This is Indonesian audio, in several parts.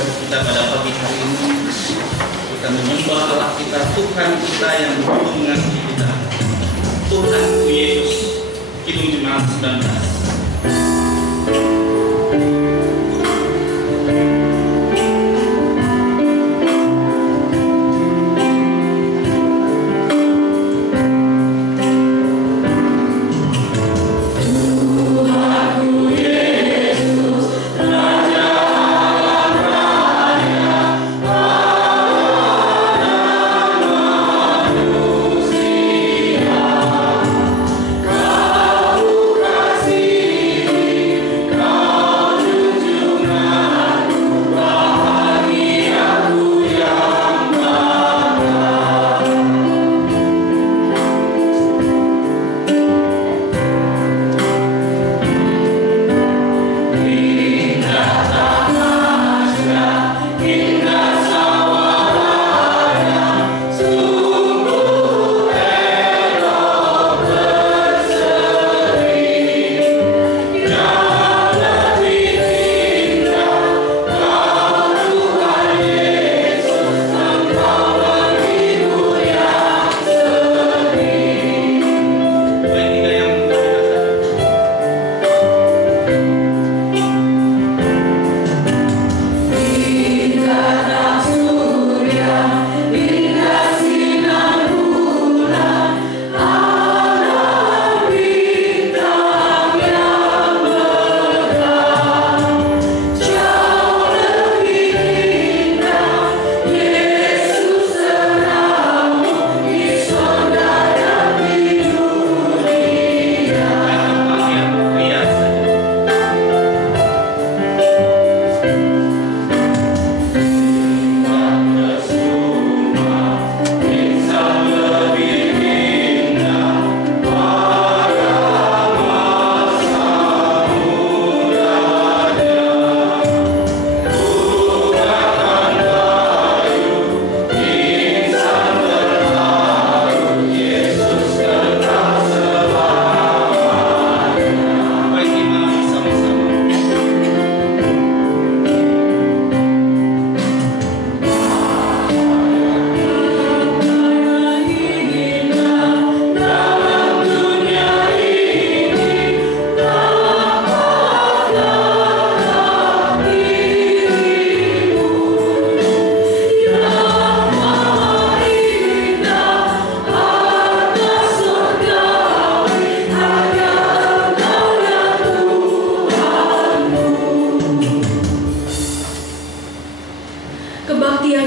kepada kita pada pagi hari ini. Kita menyembah Allah kita, Tuhan kita yang begitu mengasihi kita. Tuhanku Yesus, Kidung Jemaat 19.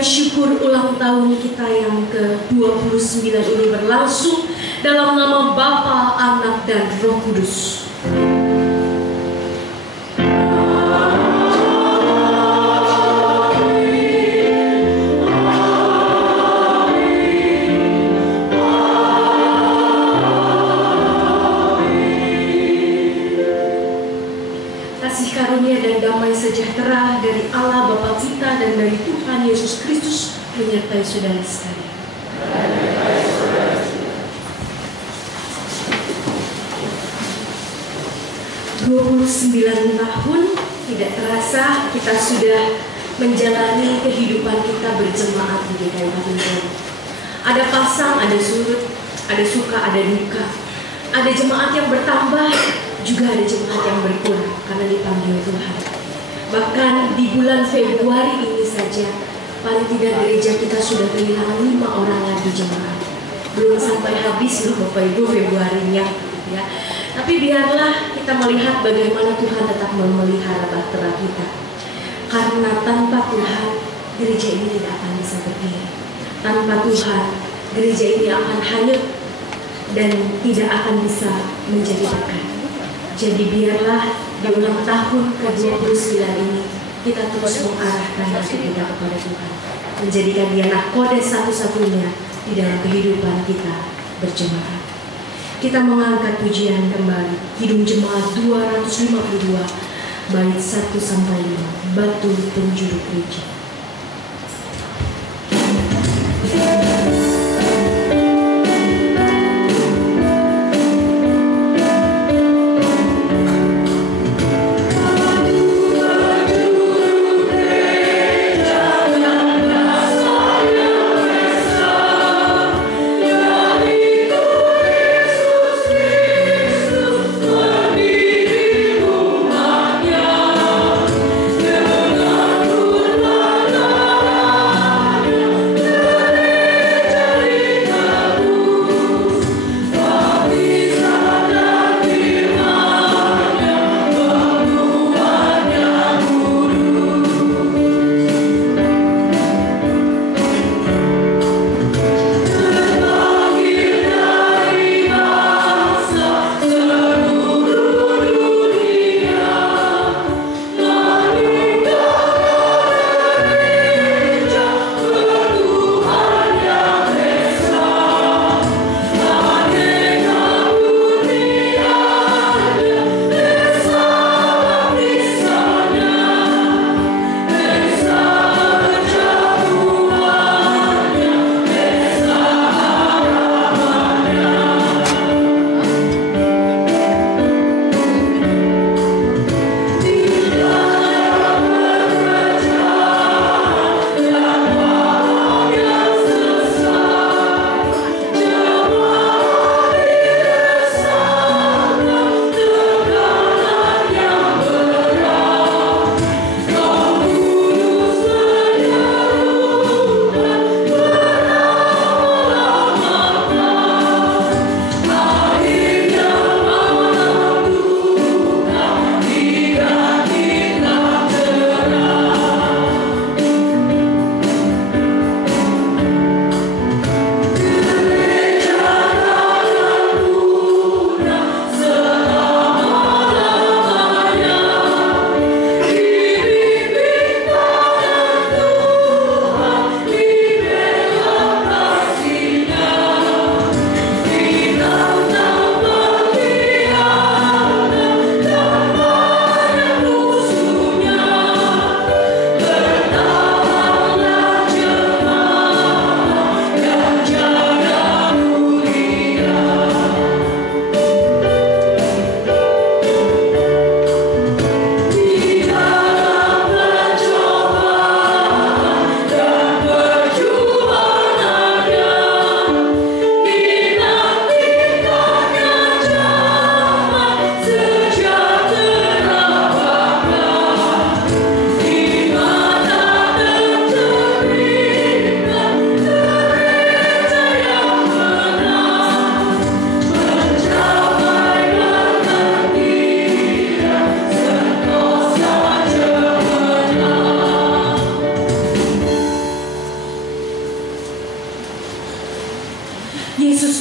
Syukur ulang tahun kita yang ke-29 ini berlangsung dalam nama Bapa, Anak, dan Roh Kudus. Kasih karunia dan damai sejahtera dari Allah Bapa kita dan dari Tuhan Yesus Kristus menyertai saudara sekalian. 29 tahun tidak terasa kita sudah menjalani kehidupan kita berjemaat di GKI Patimura. Ada pasang, ada surut, ada suka, ada duka. Ada jemaat yang bertambah, juga ada jemaat yang berkurang karena dipanggil Tuhan. Bahkan di bulan Februari ini saja, paling tidak gereja kita sudah kehilangan 5 orang lagi jemaat. Belum sampai habis loh Bapak Ibu Februarinya, ya. Tapi biarlah kita melihat bagaimana Tuhan tetap memelihara bahtera kita. Karena tanpa Tuhan, gereja ini tidak akan bisa berdiri. Tanpa Tuhan, gereja ini akan hanyut dan tidak akan bisa menjadi berkat. Jadi biarlah di ulang tahun ke-29 ini kita terus mengarahkan hati kita kepada Tuhan, menjadikan Dia nahkoda satu-satunya di dalam kehidupan kita berjemaat. Kita mengangkat pujian kembali Kidung Jemaat 252 bait 1 sampai 5, Batu Penjuru Gereja. Batu penjuru gereja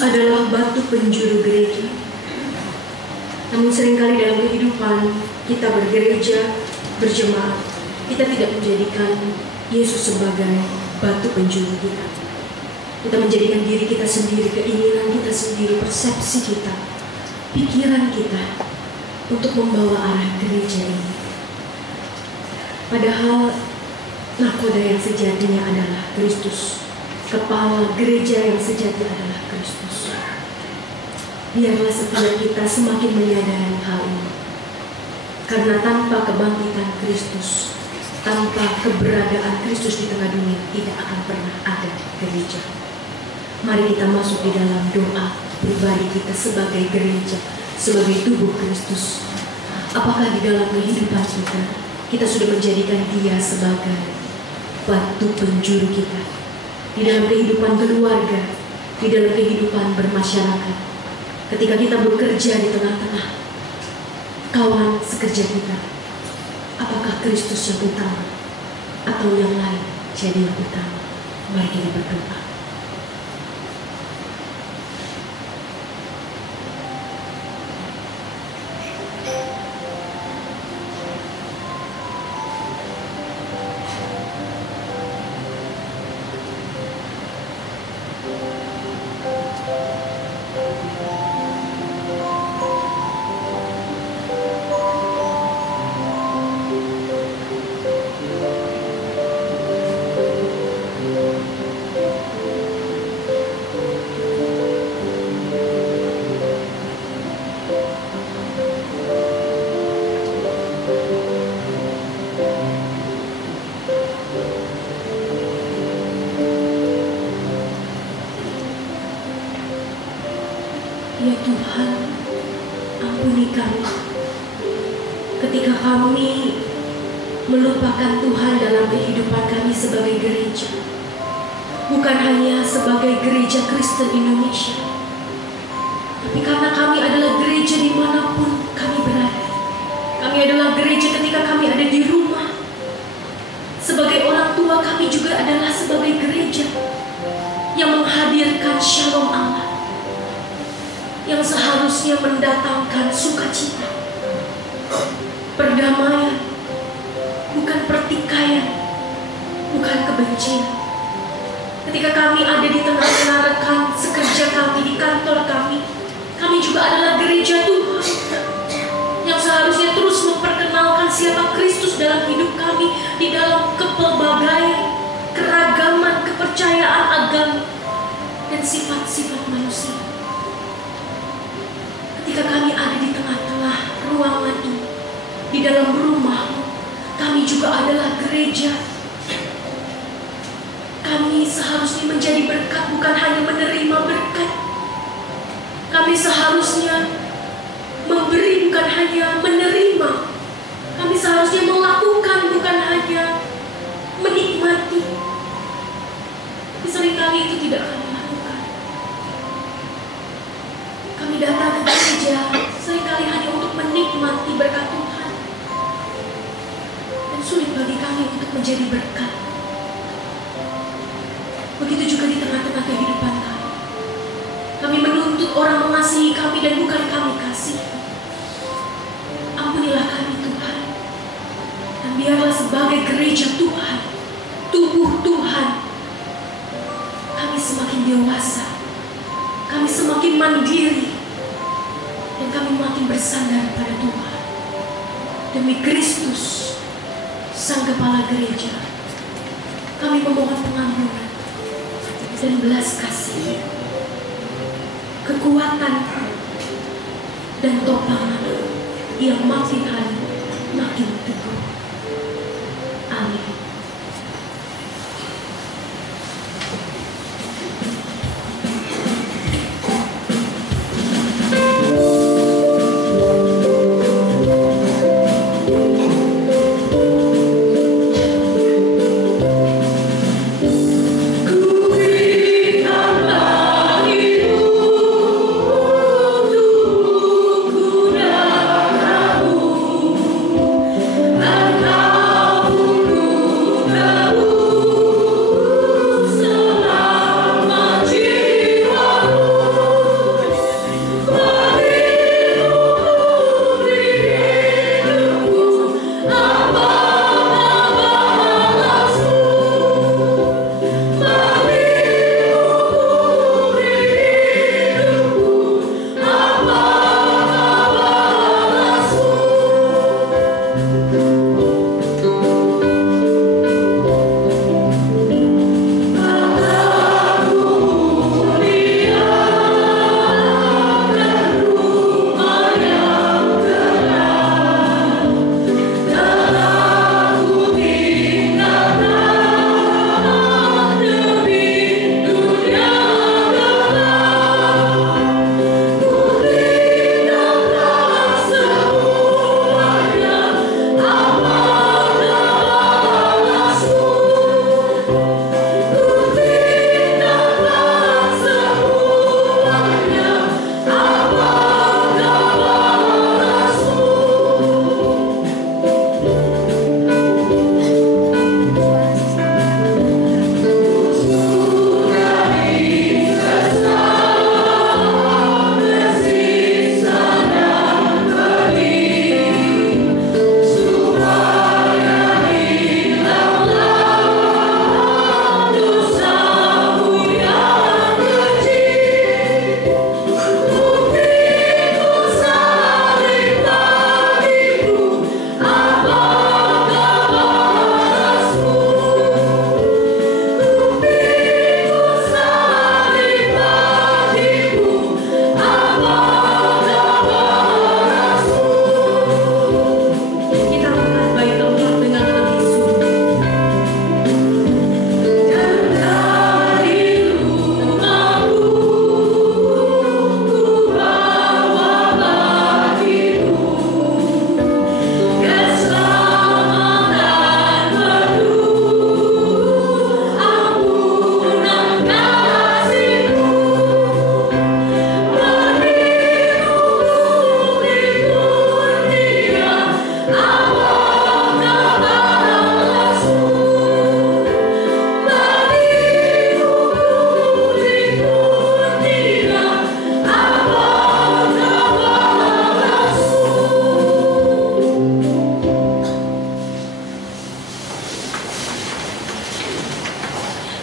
adalah batu penjuru gereja. Namun seringkali dalam kehidupan kita bergereja, berjemaat, kita tidak menjadikan Yesus sebagai batu penjuru kita. Kita menjadikan diri kita sendiri, keinginan kita sendiri, persepsi kita, pikiran kita untuk membawa arah gereja ini. Padahal nakoda yang sejatinya adalah Kristus. Kepala gereja yang sejati adalah Kristus. Biarlah setiap kita semakin menyadari hal ini. Karena tanpa kebangkitan Kristus, tanpa keberadaan Kristus di tengah dunia, tidak akan pernah ada gereja. Mari kita masuk di dalam doa pribadi kita sebagai gereja, sebagai tubuh Kristus. Apakah di dalam kehidupan kita sudah menjadikan Dia sebagai batu penjuru kita? Di dalam kehidupan keluarga, di dalam kehidupan bermasyarakat, ketika kita bekerja di tengah-tengah kawan sekerja kita, apakah Kristus yang utama atau yang lain jadi yang utama? Mari kita berdoa. Ya Tuhan, ampuni kami ketika kami melupakan Tuhan dalam kehidupan kami sebagai gereja. Bukan hanya sebagai gereja Kristen Indonesia, tapi karena kami adalah gereja dimanapun kami berada. Kami adalah gereja ketika kami ada di rumah. Sebagai orang tua, kami juga adalah sebagai gereja yang menghadirkan shalom Allah, yang seharusnya mendatangkan sukacita, perdamaian, bukan pertikaian, bukan kebencian. Ketika kami ada di tengah-tengah rekan sekerja kami, di kantor kami juga adalah gereja Tuhan yang seharusnya terus memperkenalkan siapa Kristus dalam hidup kami, di dalam kepelbagaian, keragaman, kepercayaan agama, dan sifat-sifat manusia. Ketika kami ada di tengah-tengah ruangan ini, di dalam rumah, kami juga adalah gereja. Kami seharusnya menjadi berkat, bukan hanya menerima berkat. Kami seharusnya memberi, bukan hanya menerima. Kami seharusnya melakukan, bukan hanya menikmati. Tapi seringkali itu tidak kami lakukan. Kami datang ke gereja seringkali hanya untuk menikmati berkat Tuhan, dan sulit bagi kami untuk menjadi berkat. Begitu juga di tengah-tengah kehidupan kami. Kami menuntut orang mengasihi kami dan bukan kami kasih. Ampunilah kami Tuhan. Dan biarlah sebagai gereja Tuhan, tubuh Tuhan, kami semakin dewasa, kami semakin mandiri, dan kami makin bersandar pada Tuhan. Demi Kristus, Sang Kepala Gereja, kami memohon pengampunan dan belas kasih, kekuatan dan topangan yang makin hari makin teguh. Amin. Aku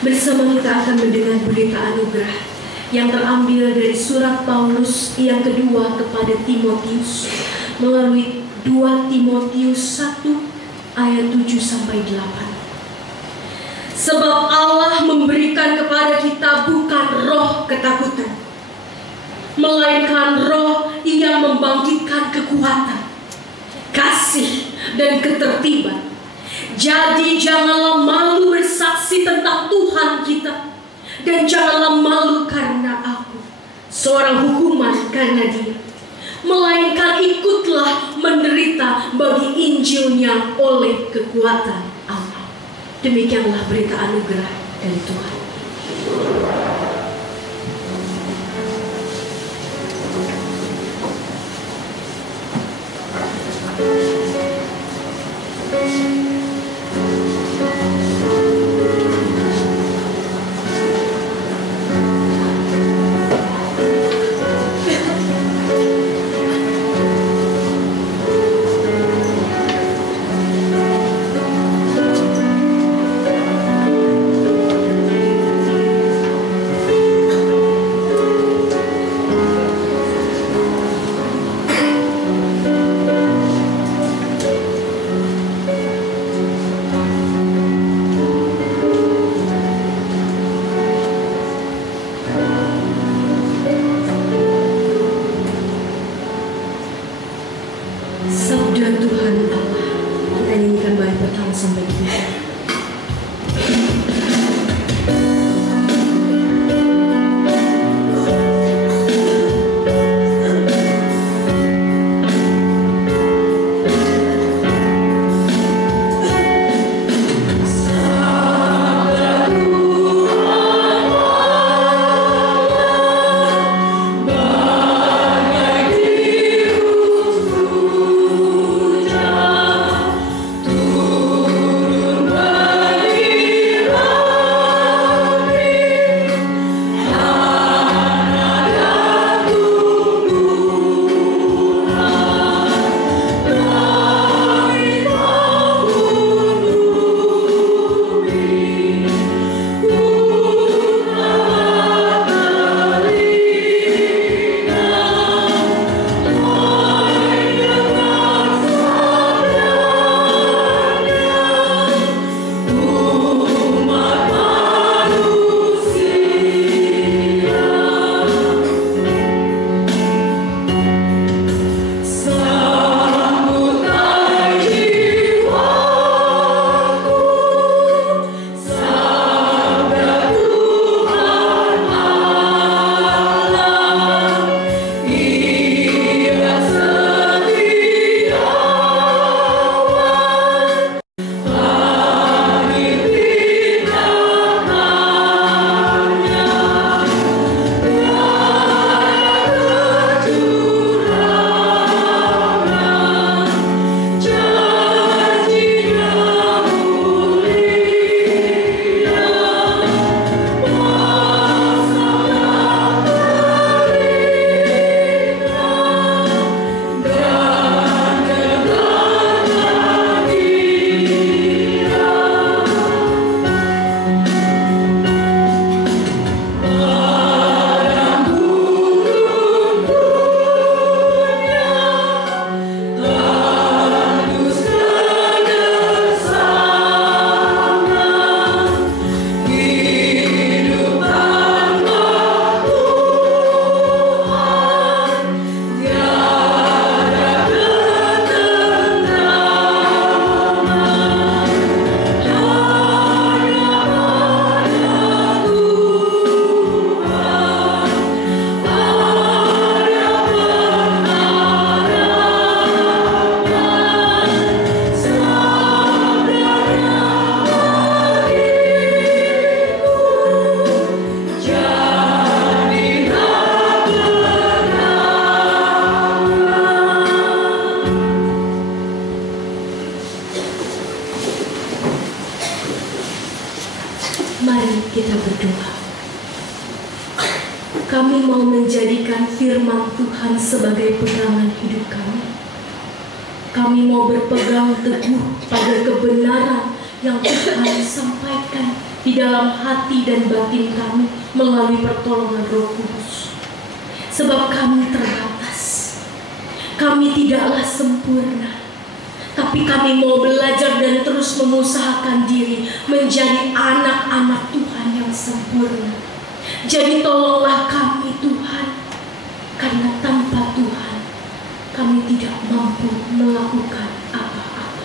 Bersama kita akan mendengar berita anugerah yang terambil dari surat Paulus yang kedua kepada Timotius melalui 2 Timotius 1 ayat 7-8. Sebab Allah memberikan kepada kita bukan roh ketakutan, melainkan roh yang membangkitkan kekuatan, kasih, dan ketertiban. Jadi janganlah malu bersaksi tentang Tuhan kita, dan janganlah malu karena aku, seorang hukuman karena Dia, melainkan ikutlah menderita bagi Injilnya oleh kekuatan Allah. Demikianlah berita anugerah dari Tuhan. Mari kita berdoa. Kami mau menjadikan firman Tuhan sebagai pegangan hidup kami. Kami mau berpegang teguh pada kebenaran yang Tuhan sampaikan di dalam hati dan batin kami melalui pertolongan Roh Kudus. Sebab kami terbatas, kami tidaklah sempurna, tapi kami mau belajar dan terus mengusahakan diri menjadi anak-anak Tuhan yang sempurna. Jadi tolonglah kami Tuhan, karena tanpa Tuhan kami tidak mampu melakukan apa-apa.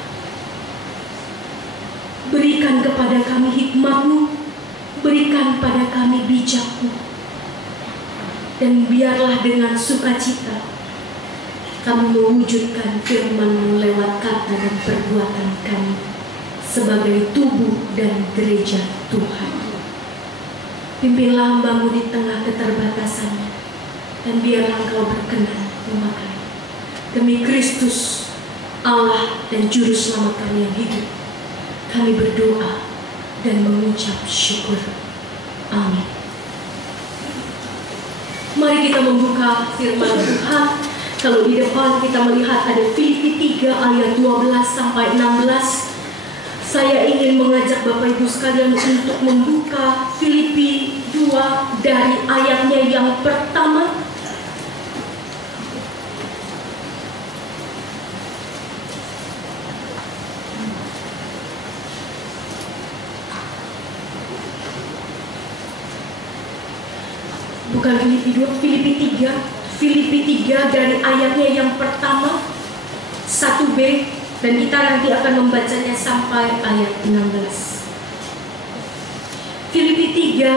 Berikan kepada kami hikmat-Mu, berikan pada kami bijak-Mu, dan biarlah dengan sukacita kami mewujudkan firman-Mu lewat kata dan perbuatan kami sebagai tubuh dan gereja Tuhan. Pimpinlah hamba-Mu di tengah keterbatasannya, dan biarlah Engkau berkenan memakai. Demi Kristus, Allah dan Juru Selamat kami yang hidup, kami berdoa dan mengucap syukur. Amin. Mari kita membuka firman Tuhan. Kalau di depan kita melihat ada Filipi 3 ayat 12 sampai 16. Saya ingin mengajak Bapak Ibu sekalian untuk membuka Filipi 2 dari ayatnya yang pertama. Bukan Filipi 2, Filipi 3 dari ayatnya yang pertama 1b, dan kita nanti akan membacanya sampai ayat 16. Filipi 3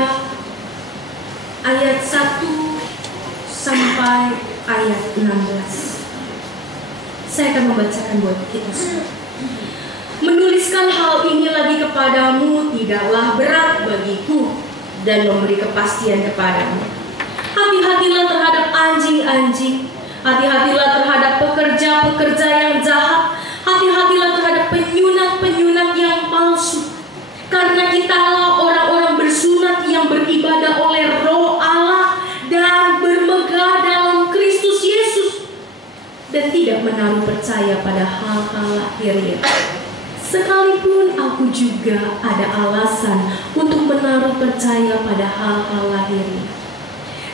ayat 1 sampai ayat 16. Saya akan membacakan buat kita semua. Menuliskan hal ini lagi kepadamu tidaklah berat bagiku, dan memberi kepastian kepadamu. Hati-hatilah terhadap anjing-anjing, hati-hatilah terhadap pekerja-pekerja yang jahat, hati-hatilah terhadap penyunat-penyunat yang palsu. Karena kitalah orang-orang bersunat yang beribadah oleh Roh Allah dan bermegah dalam Kristus Yesus, dan tidak menaruh percaya pada hal-hal lahiriah. Sekalipun aku juga ada alasan untuk menaruh percaya pada hal-hal lahiriah.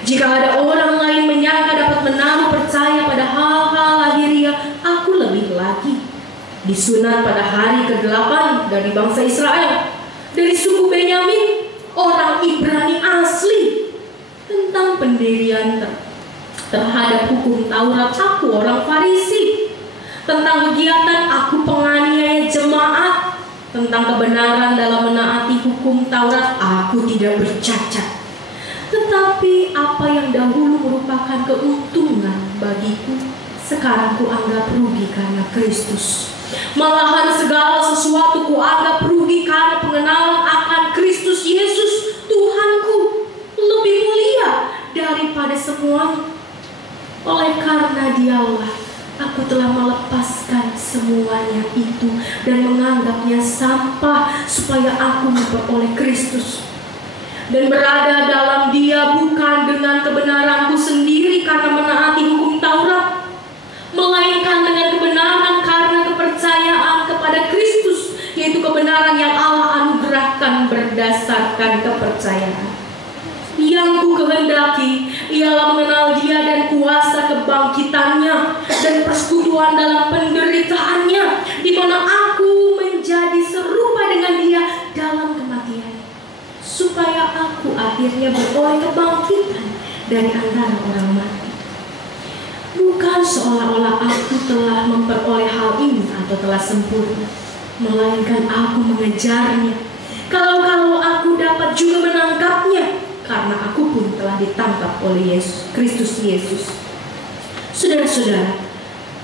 Jika ada orang lain menyangka dapat menaruh percaya pada hal-hal lahiriah, aku lebih lagi. Disunat pada hari ke-8 dari bangsa Israel, dari suku Benyamin, orang Ibrani asli. Tentang pendirian terhadap hukum Taurat, aku orang Farisi. Tentang kegiatan, aku penganiaya jemaat. Tentang kebenaran dalam menaati hukum Taurat, aku tidak bercacat. Tetapi apa yang dahulu merupakan keuntungan bagiku, sekarang kuanggap rugi karena Kristus. Malahan segala sesuatu kuanggap rugi karena pengenalan akan Kristus Yesus, Tuhanku, lebih mulia daripada semuanya. Oleh karena Dialah aku telah melepaskan semuanya itu dan menganggapnya sampah, supaya aku memperoleh Kristus dan berada dalam Dia, bukan dengan kebenaranku sendiri karena menaati hukum Taurat, melainkan dengan kebenaran karena kepercayaan kepada Kristus, yaitu kebenaran yang Allah anugerahkan berdasarkan kepercayaan. Yang ku kehendaki ialah mengenal Dia dan kuasa kebangkitannya dan persekutuan dalam penderitaannya, di mana aku menjadi serupa dengan Dia dalam kematian, supaya aku akhirnya beroleh kebangkitan dari antara orang mati. Bukan seolah-olah aku telah memperoleh hal ini atau telah sempurna, melainkan aku mengejarnya, kalau aku dapat juga menangkapnya, karena aku pun telah ditangkap oleh Kristus Yesus. Saudara-saudara,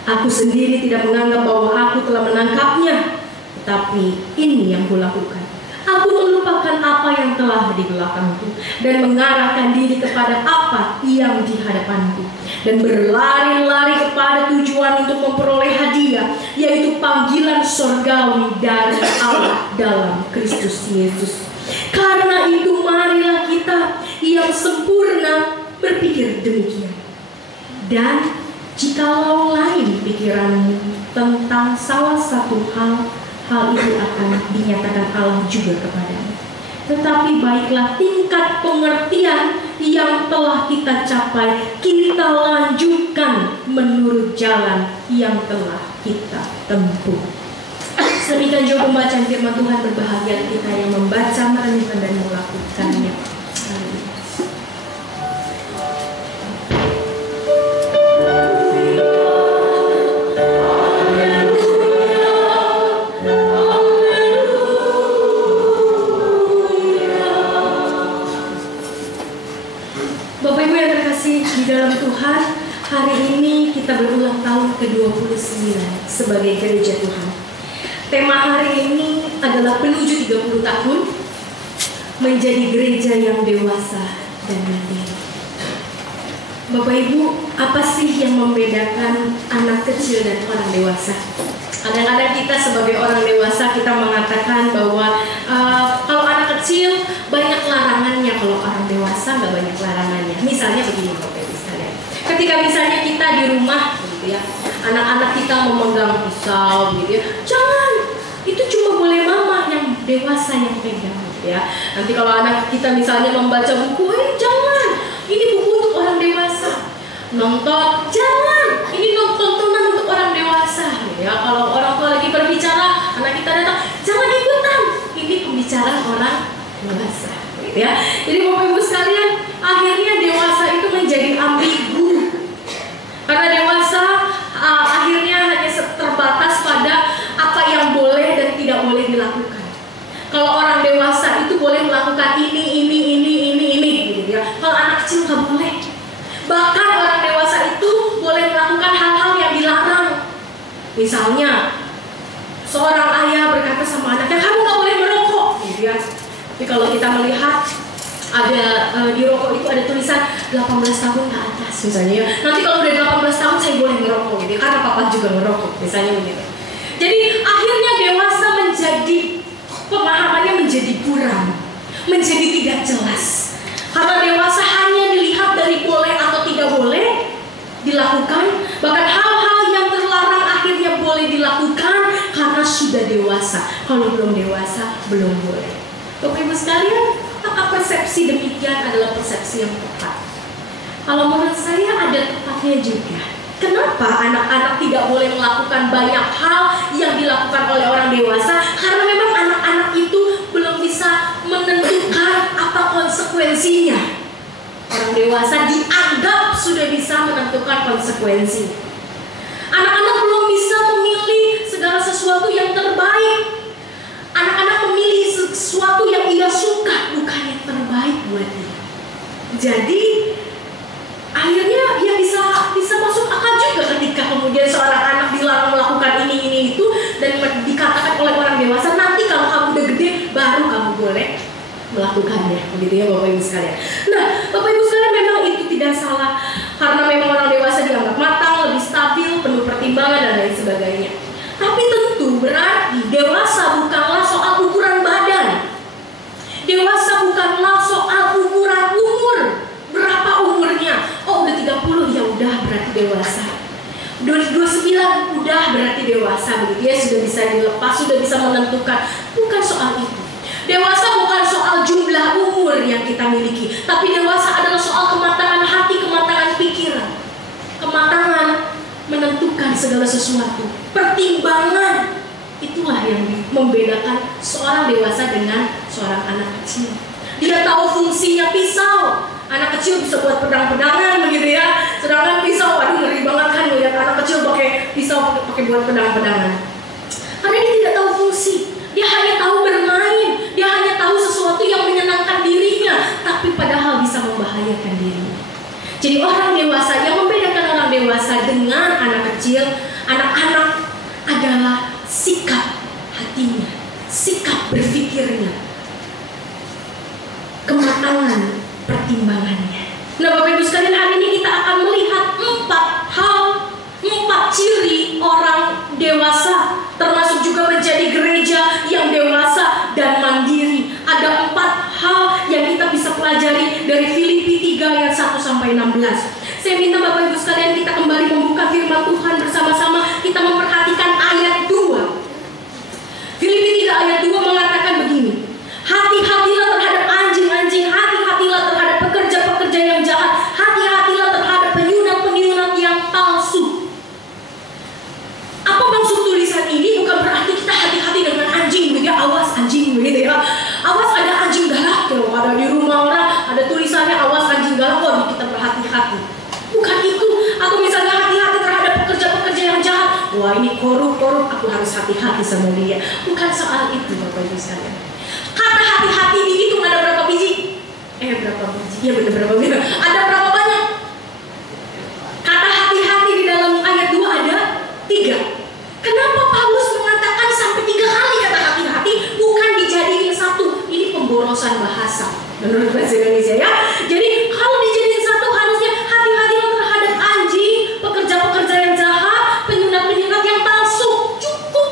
aku sendiri tidak menganggap bahwa aku telah menangkapnya, tetapi ini yang kulakukan. Aku melupakan apa yang telah di belakangku dan mengarahkan diri kepada apa yang di hadapanku, dan berlari-lari kepada tujuan untuk memperoleh hadiah, yaitu panggilan sorgawi dari Allah dalam Kristus Yesus. Karena itu marilah kita yang sempurna berpikir demikian. Dan jikalau lain pikiranmu tentang salah satu hal itu akan dinyatakan Allah juga kepadamu. tetapi baiklah tingkat pengertian yang telah kita capai, kita lanjutkan menurut jalan yang telah kita tempuh. Demikian juga pembacaan firman Tuhan. Berbahagia kita yang membaca, merenungkan, dan melakukannya. Amin. Bapak Ibu yang terkasih di dalam Tuhan, hari ini kita berulang tahun ke-29 sebagai gereja Tuhan. Tema hari ini adalah menuju 30 tahun menjadi gereja yang dewasa dan mandiri. Bapak Ibu, apa sih yang membedakan anak kecil dan orang dewasa? Kadang-kadang kita sebagai orang dewasa kita mengatakan bahwa kalau anak kecil banyak larangannya, kalau orang dewasa nggak banyak larangannya. Misalnya begini Bapak Ibu sekalian, ketika misalnya kita di rumah gitu ya, anak-anak kita memegang pisau gitu ya, jangan, itu cuma boleh mama yang dewasa yang pegang gitu ya. Nanti kalau anak kita misalnya membaca buku, jangan, ini buku untuk orang dewasa. Nonton, jangan, ini tontonan untuk orang dewasa gitu ya. Kalau orang tua lagi berbicara, anak kita datang, jangan ikutan, ini pembicaraan orang dewasa gitu ya. Jadi Bapak Ibu sekalian, akhirnya dewasa itu menjadi ambigu. Karena dewasa akhirnya hanya terbatas pada apa yang boleh dan tidak boleh dilakukan. Kalau orang dewasa itu boleh melakukan ini gitu ya. Kalau anak kecil nggak boleh. Bahkan orang dewasa itu boleh melakukan hal-hal yang dilarang. Misalnya, seorang ayah berkata sama anaknya, kamu nggak boleh merokok gitu ya. Tapi kalau kita melihat ada di rokok itu ada tulisan 18 tahun ke atas misalnya ya. Nanti kalau udah 18 tahun saya boleh ngerokok gitu ya, karena papa juga ngerokok misalnya begitu. Jadi akhirnya dewasa menjadi, pemahamannya menjadi kurang, menjadi tidak jelas. Karena dewasa hanya dilihat dari boleh atau tidak boleh dilakukan. Bahkan hal-hal yang terlarang akhirnya boleh dilakukan karena sudah dewasa. Kalau belum dewasa belum boleh. Bapak Ibu sekalian, apakah persepsi demikian adalah persepsi yang tepat? Kalau menurut saya ada tepatnya juga. Kenapa anak-anak tidak boleh melakukan banyak hal yang dilakukan oleh orang dewasa? Karena memang anak-anak itu belum bisa menentukan apa konsekuensinya. Orang dewasa dianggap sudah bisa menentukan konsekuensi. Anak-anak belum bisa memilih segala sesuatu yang terbaik. Anak-anak memilih sesuatu yang ia suka, bukan yang terbaik buat dia. Jadi akhirnya dia bisa masuk akal juga ketika kemudian seorang anak dilarang melakukan ini itu dan dikatakan oleh orang dewasa, nanti kalau kamu udah gede baru kamu boleh melakukannya, begitu ya Bapak Ibu sekalian. Nah, Bapak Ibu sekalian, memang itu tidak salah karena memang orang dewasa dianggap matang, lebih stabil, penuh pertimbangan dan lain sebagainya. Tapi tentu berarti dewasa bukanlah soal ukuran badan. Dewasa bukanlah soal ukuran umur. Berapa umurnya? Oh, udah 30, ya udah berarti dewasa. 29 udah berarti dewasa, begitu ya, sudah bisa dilepas, sudah bisa menentukan. Bukan soal itu. Dewasa bukan soal jumlah umur yang kita miliki, tapi dewasa adalah soal kematangan hati, kematangan pikiran, kematangan menentukan segala sesuatu. Pertimbangan, itulah yang membedakan seorang dewasa dengan seorang anak kecil. Dia tahu fungsinya pisau. Anak kecil bisa buat pedang-pedangan begitu ya. Sedangkan pisau, aduh ngeri banget kan lihat anak kecil pakai pisau, pakai buat pedang-pedangan. Karena dia tidak tahu fungsi. Dia hanya tahu bermain. Dia hanya tahu sesuatu yang menyenangkan dirinya, tapi padahal bisa membahayakan dirinya. Jadi orang dewasa, yang membedakan orang dewasa dengan anak kecil, anak-anak adalah sikap hatinya, sikap berpikirnya, kematangan pertimbangannya. Nah Bapak Ibu sekalian, hari ini kita akan melihat 4 ciri orang dewasa, termasuk juga menjadi gereja yang dewasa dan mandiri. Ada 4 hal yang kita bisa pelajari dari Filipi 3 ayat 1 sampai 16. Saya minta Bapak Ibu sekalian kita kembali membuka firman Tuhan bersama-sama. Kita memperhatikan ayat 2. Filipi 3 ayat 2 mengatakan begini. Hati-hatilah terhadap ini korup, aku harus hati-hati sama dia. Bukan soal itu Bapak Ibu sekalian. Kata hati-hati dihitung ada berapa biji? Berapa biji? Iya benar, berapa biji? Ada berapa banyak? Kata hati-hati di dalam ayat 2 ada 3. Kenapa Paulus mengatakan sampai 3 kali kata hati-hati, bukan dijadiin satu? Ini pemborosan bahasa menurut bahasa Indonesia ya. Jadi kalau dijadiin satu harusnya hati-hati terhadap anjing, pekerja-pekerja yang jahat, penyunat-penyunat yang palsu. Cukup.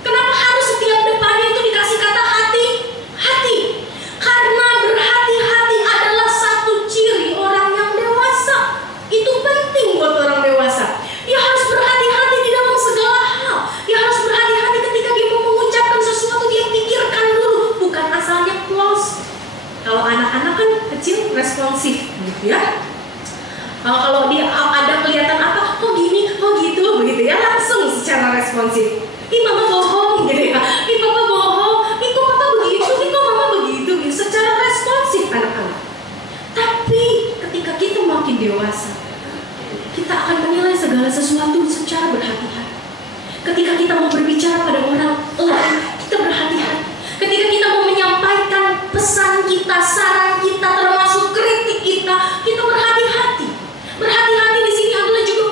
Kenapa harus setiap depannya itu dikasih kata hati-hati? Karena berhati-hati adalah satu ciri orang yang dewasa. Itu penting buat orang dewasa. Dia harus berhati-hati di dalam segala hal. Dia harus berhati-hati ketika dia mau mengucapkan sesuatu, dia pikirkan dulu, bukan asalnya close. Kalau anak-anak kan kecil responsif gitu ya. Kalau dia ada kelihatan apa, oh gini, oh gitu, begitu ya, langsung secara responsif. Ih mama bohong gitu ya. Ih papa bohong. Ih kok papa begitu, ih kok mama begitu, gitu. Secara responsif anak-anak. Tapi ketika kita makin dewasa, kita akan menilai segala sesuatu secara berhati-hati. Ketika kita mau berbicara pada orang lain, kita berhati-hati. Ketika kita mau menyampaikan pesan kita, saran kita, termasuk kritik kita, kita berhati-hati. Berhati-hati di sini adalah juga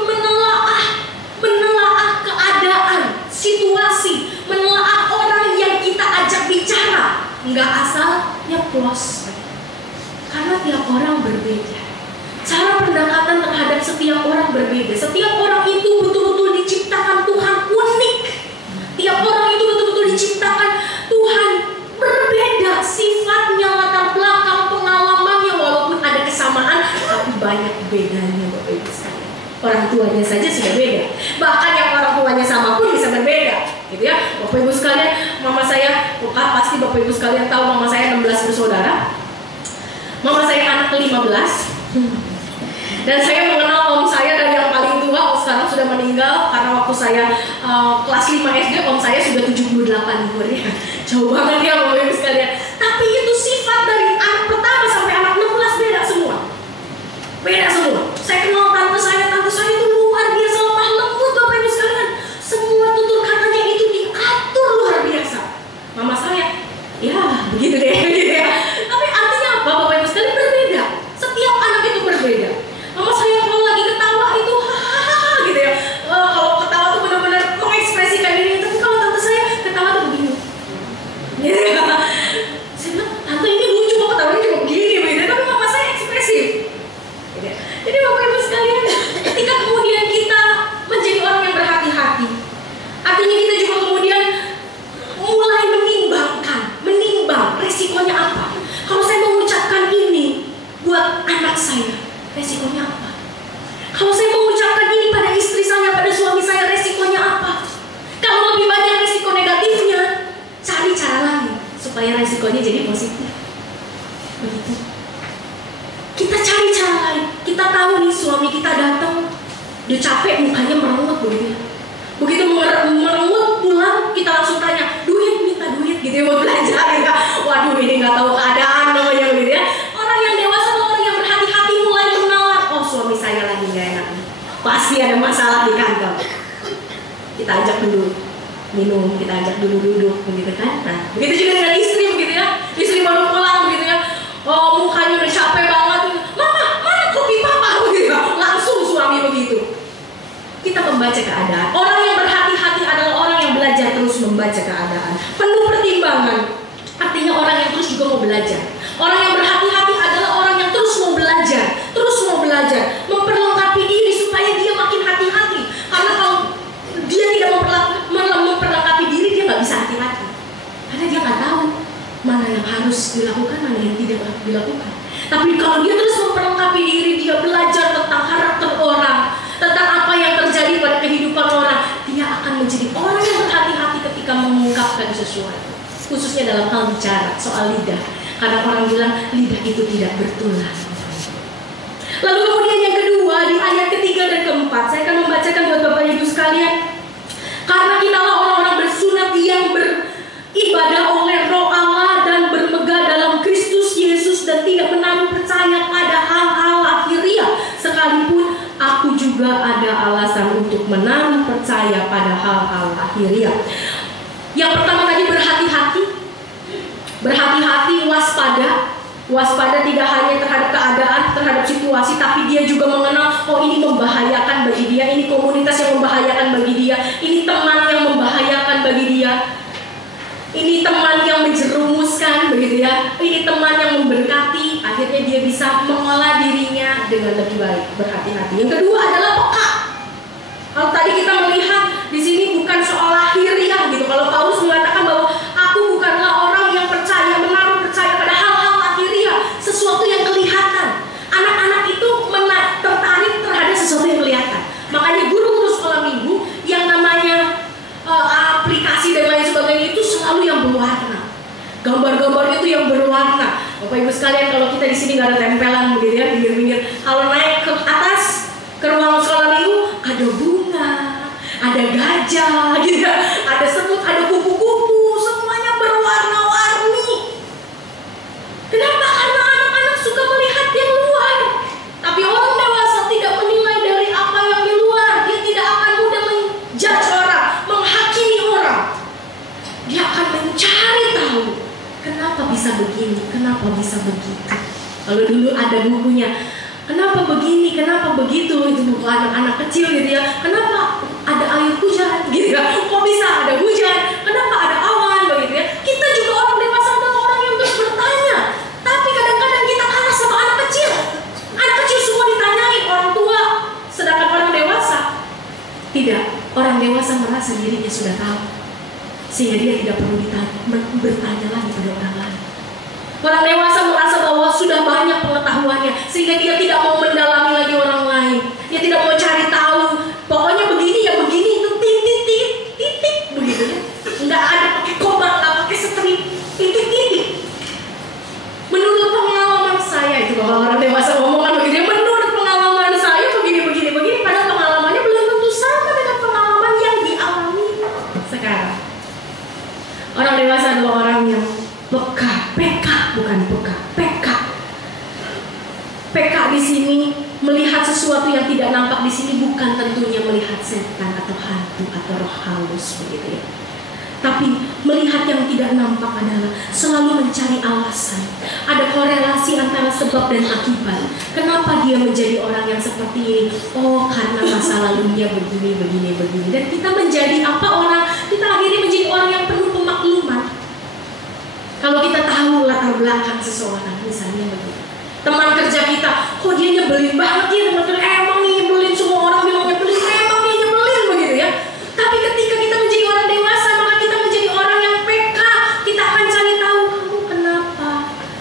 menelaah keadaan, situasi, menelaah orang yang kita ajak bicara. Enggak asal yang close. Karena tiap orang berbeda. Cara pendekatan terhadap setiap orang berbeda. Setiap orang itu betul-betul diciptakan Tuhan unik. Tiap orang itu betul-betul diciptakan Tuhan berbeda. Sifatnya, latar belakang, pengalamannya, walaupun ada kesamaan, tapi banyak bedanya Bapak Ibu sekalian. Orang tuanya saja sudah beda. Bahkan yang orang tuanya sama pun bisa berbeda, gitu ya. Bapak Ibu sekalian, mama saya, pasti Bapak Ibu sekalian tahu mama saya 16 bersaudara. Mama saya anak ke-15. Dan saya mengenal om saya dari yang paling tua, sekarang sudah meninggal. Karena waktu saya kelas 5 SD, om saya sudah 78 umur ya. Jauh banget ya Bapak Ibu sekalian. Tapi itu sifat dari anak pertama sampai anak 16 beda semua. Beda semua. Saya kenal tante saya itu luar biasa lemah lembut Bapak Ibu sekalian. Semua tutur katanya itu diatur luar biasa. Mama saya, ya begitu deh gitu ya. Tapi artinya apa Bapak Ibu sekalian? Berbeda. Setiap anak itu berbeda. Mama saya kalau lagi ketawa itu hahaha gitu ya. Kalau ketawa tuh benar-benar mengekspresikan diri. Tapi kalau tante saya ketawa tuh begini. Ya. Saya bilang, tante ini lucu kok ketawanya cuma begini begitu. Tapi mama saya ekspresif. Jadi Bapak Ibu sekalian, ketika kemudian kita menjadi orang yang berhati-hati, artinya kita juga kemudian mulai menimbang resikonya apa. Kalau saya mengucapkan ini buat anak saya, resikonya apa? Kalau saya mengucapkan ini pada istri saya, pada suami saya, resikonya apa? Kalau lebih banyak resiko negatifnya, cari cara lain supaya resikonya jadi positif. Begitu. Kita cari cara lain. Kita tahu nih suami kita datang, dia capek, mukanya merengut begitu. Begitu merengut pulang, kita langsung tanya, minta duit gitu ya, mau belanja gitu. Waduh ini nggak tahu keadaan namanya begitu ya. Orang yang dewasa atau orang yang berhati-hati mulai menolak. Oh suami saya lagi nggak enak, pasti ada masalah di kantor. Kita ajak dulu minum, kita ajak dulu duduk begitu kan. Nah begitu juga dengan istri begitu ya. Istri baru pulang begitu ya. Oh mukanya udah capek banget. Mama, mana kopi papa begitu ya. Langsung suami begitu. Kita membaca keadaan. Orang yang berhati-hati adalah orang yang belajar terus membaca keadaan. Penuh pertimbangan. Artinya orang yang terus juga mau belajar. Orang yang berhati-hati adalah orang yang terus mau belajar. Terus mau belajar. Memperlengkapi diri supaya dia makin hati-hati. Karena kalau dia tidak memperlengkapi diri, dia nggak bisa hati-hati. Karena dia nggak tahu mana yang harus dilakukan, mana yang tidak dilakukan. Tapi kalau dia terus memperlengkapi diri, dia belajar tentang karakter orang, tentang apa yang terjadi pada kehidupan orang, dia akan menjadi orang yang berhati-hati ketika mengungkapkan sesuatu. Khususnya dalam hal bicara soal lidah. Karena orang bilang lidah itu tidak bertulang. Lalu kemudian yang kedua, di ayat ketiga dan keempat, saya akan membacakan buat Bapak Ibu sekalian. Karena kitalah orang-orang bersunat yang beribadah oleh Roh Allah dan bermegah dalam Kristus Yesus dan tidak menaruh percaya pada hal-hal lahiriah, sekalipun aku juga juga ada alasan untuk menaruh percaya pada hal-hal lahiriah. Yang pertama tadi berhati-hati. Berhati-hati, waspada. Waspada tidak hanya terhadap keadaan, terhadap situasi, tapi dia juga mengenal, oh ini membahayakan bagi dia, ini komunitas yang membahayakan bagi dia, ini teman yang membahayakan bagi dia, ini teman yang menjerumuskan, begitu ya, ini teman yang memberkati. Akhirnya dia bisa mengolah dirinya dengan lebih baik. Berhati-hati. Yang kedua adalah peka. Kalau tadi kita melihat di sini bukan soal lahiriah gitu. Kalau Paulus mengatakan bahwa aku bukanlah orang yang percaya, menaruh percaya pada hal-hal lahiriah, sesuatu yang kelihatan. Anak-anak itu tertarik terhadap sesuatu yang kelihatan. Makanya guru-guru sekolah minggu yang namanya aplikasi dan lain sebagainya itu selalu yang berwarna. Gambar-gambar itu yang berwarna. Bapak Ibu sekalian, kalau kita di sini nggak ada tempelan begitu ya, pinggir-pinggir. Kalau naik ke atas ke ruang sekolah minggu ada bunga, ada gajah, gitu ya, ada semut, ada kupu-kupu, semuanya berwarna-warni. Kenapa? Karena anak-anak suka melihat yang luar. Tapi orang dewasa tidak menilai dari apa yang di luar. Dia tidak akan mudah menjudge orang, menghakimi orang. Dia akan mencari tahu kenapa bisa begini, kenapa bisa begitu. Kalau dulu ada bukunya, kenapa begini, kenapa begitu, itu buku anak-anak kecil gitu ya. Kenapa ada air hujan gitu ya, kok bisa ada hujan, kenapa ada awan begitu ya. Kita juga orang dewasa adalah orang yang terus bertanya. Tapi kadang-kadang kita kalah sama anak kecil. Anak kecil semua ditanyai orang tua, sedangkan orang dewasa tidak. Orang dewasa merasa dirinya sudah tahu, sehingga dia tidak perlu bertanya lagi pada orang lain. Orang dewasa merasa bahwa sudah banyak pengetahuannya, sehingga dia tidak mau mendalami lagi orang lain. Dia tidak mau cari tahu. Pokoknya begini ya begini, itu titik begitu ya. Nggak ada pakai kobar, nggak pakai strip, titik. Menurut pengalaman saya, itu kalau orang dewasa ngomong kan begitu ya, menurut pengalaman saya begini. Padahal pengalamannya belum tentu sama dengan pengalaman yang dialami sekarang. Orang dewasa adalah orang yang peka, bukan peka. Peka di sini melihat sesuatu yang tidak nampak di sini bukan tentunya melihat setan atau hantu atau roh halus begitu ya. Tapi melihat yang tidak nampak adalah selalu mencari alasan. Ada korelasi antara sebab dan akibat. Kenapa dia menjadi orang yang seperti ini? Oh, karena masa lalunya begini. Dan kita menjadi apa orang? Kita akhirnya menjadi orang yang penuh pemakluman. Kalau kita tahu latar belakang seseorang, misalnya begitu. Teman kerja kita, kok dia nyebelin banget ya, teman kerja, emang nih nyebelin, semua orang bilang nyebelin, emang dia nyebelin begitu ya. Tapi ketika kita menjadi orang dewasa, maka kita menjadi orang yang peka. Kita akan cari tahu, kamu kenapa?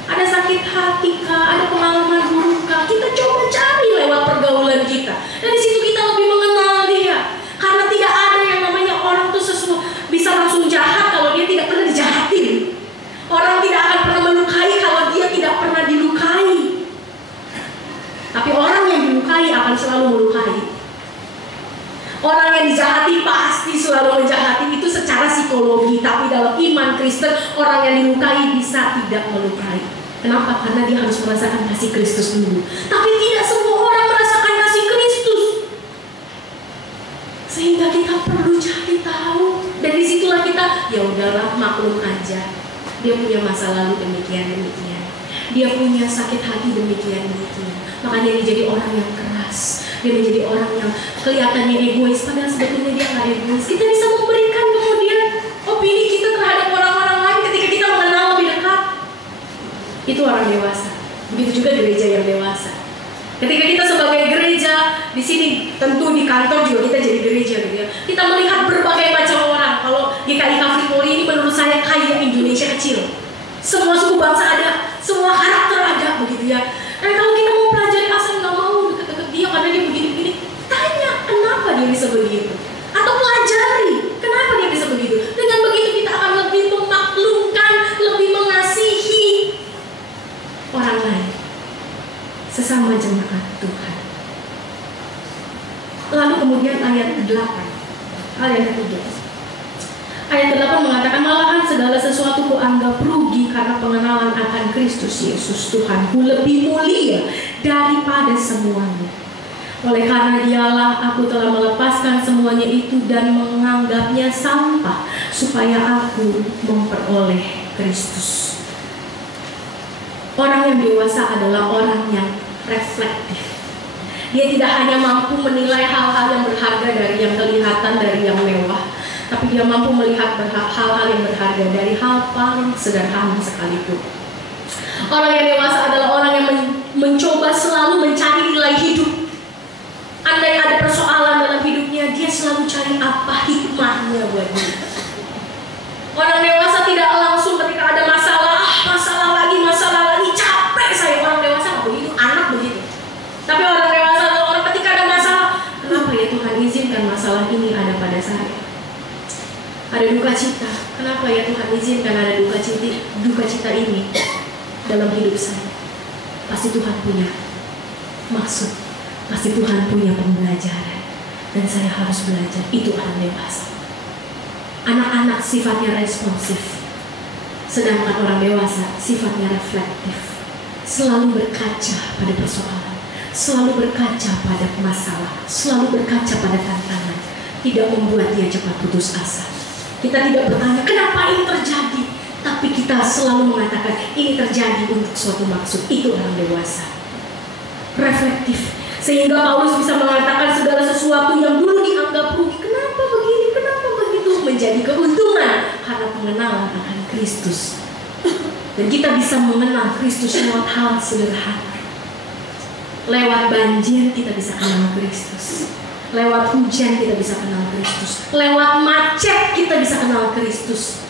Ada sakit hati kah? Ada pengalaman buruk kah? Kita coba cari lewat pergaulan kita. Dan di situ kita lebih mengenal dia. Karena tidak ada yang namanya orang tuh bisa langsung jahat kalau dia tidak pernah dijahatin. Orang tidak akan pernah melukai kalau dia tidak pernah dilukai. Tapi orang yang dilukai akan selalu melukai. Orang yang dijahati pasti selalu menjahati, itu secara psikologi. Tapi dalam iman Kristen, orang yang dilukai bisa tidak melukai. Kenapa? Karena dia harus merasakan kasih Kristus dulu. Tapi tidak semua orang merasakan kasih Kristus. Sehingga kita perlu cari tahu. Dan disitulah kita, ya udahlah, maklum aja. Dia punya masa lalu demikian. Dia punya sakit hati demikian. Makanya dia jadi orang yang keras. Dia menjadi orang yang kelihatannya egois, padahal sebetulnya dia nggak egois. Kita bisa memberikan kemudian opini kita terhadap orang-orang lain ketika kita mengenal lebih dekat. Itu orang dewasa. Begitu juga gereja yang dewasa. Ketika kita sebagai gereja di sini, tentu di kantor juga kita jadi gereja gitu ya. Kita melihat berbagai macam orang. Kalau GKI Kafripori ini menurut saya kayak Indonesia kecil. Semua suku bangsa ada, semua karakter ada begitu ya. Dan kalau kita mau pelajari asal nggak mau deket-deket dia karena dia begini-begini, tanya kenapa dia bisa begitu. Atau pelajari kenapa dia bisa begitu. Dengan begitu kita akan lebih memaklumkan, lebih mengasihi orang lain. Sesama jemaat Tuhan. Lalu kemudian ayat 8. Ayat ketiga. Ayat 8 mengatakan, malahan segala sesuatu kuanggap rugi karena pengenalan akan Kristus Yesus Tuhanku lebih mulia daripada semuanya. Oleh karena dialah aku telah melepaskan semuanya itu dan menganggapnya sampah supaya aku memperoleh Kristus. Orang yang dewasa adalah orang yang reflektif. Dia tidak hanya mampu menilai hal-hal yang berharga dari yang kelihatan, dari yang mewah, tapi dia mampu melihat hal-hal yang berharga dari hal paling sederhana sekalipun. Orang yang dewasa adalah orang yang mencoba selalu mencari nilai hidup. Andai ada persoalan dalam hidupnya, dia selalu cari apa hikmahnya buat dia. Orang dewasa tidak langsung ketika ada masalah lagi, capek saya. Orang dewasa nggak begitu, anak begitu. Tapi orang dewasa adalah orang ketika ada masalah, kenapa ya Tuhan izinkan masalah ini ada pada saya? Ada duka cita, kenapa ya Tuhan izinkan ada duka cita ini dalam hidup saya? Pasti Tuhan punya maksud, pasti Tuhan punya pembelajaran, dan saya harus belajar. Itu orang dewasa. Anak-anak sifatnya responsif, sedangkan orang dewasa sifatnya reflektif. Selalu berkaca pada persoalan, selalu berkaca pada masalah, selalu berkaca pada tantangan. Tidak membuat dia cepat putus asa. Kita tidak bertanya kenapa ini terjadi, tapi kita selalu mengatakan ini terjadi untuk suatu maksud. Itu orang dewasa, reflektif. Sehingga Paulus bisa mengatakan segala sesuatu yang dulu dianggap rugi, kenapa begini, kenapa begitu, menjadi keuntungan karena pengenalan akan Kristus. Dan kita bisa mengenal Kristus lewat hal sederhana. Lewat banjir kita bisa kenal Kristus. Lewat hujan kita bisa kenal Kristus. Lewat macet kita bisa kenal Kristus.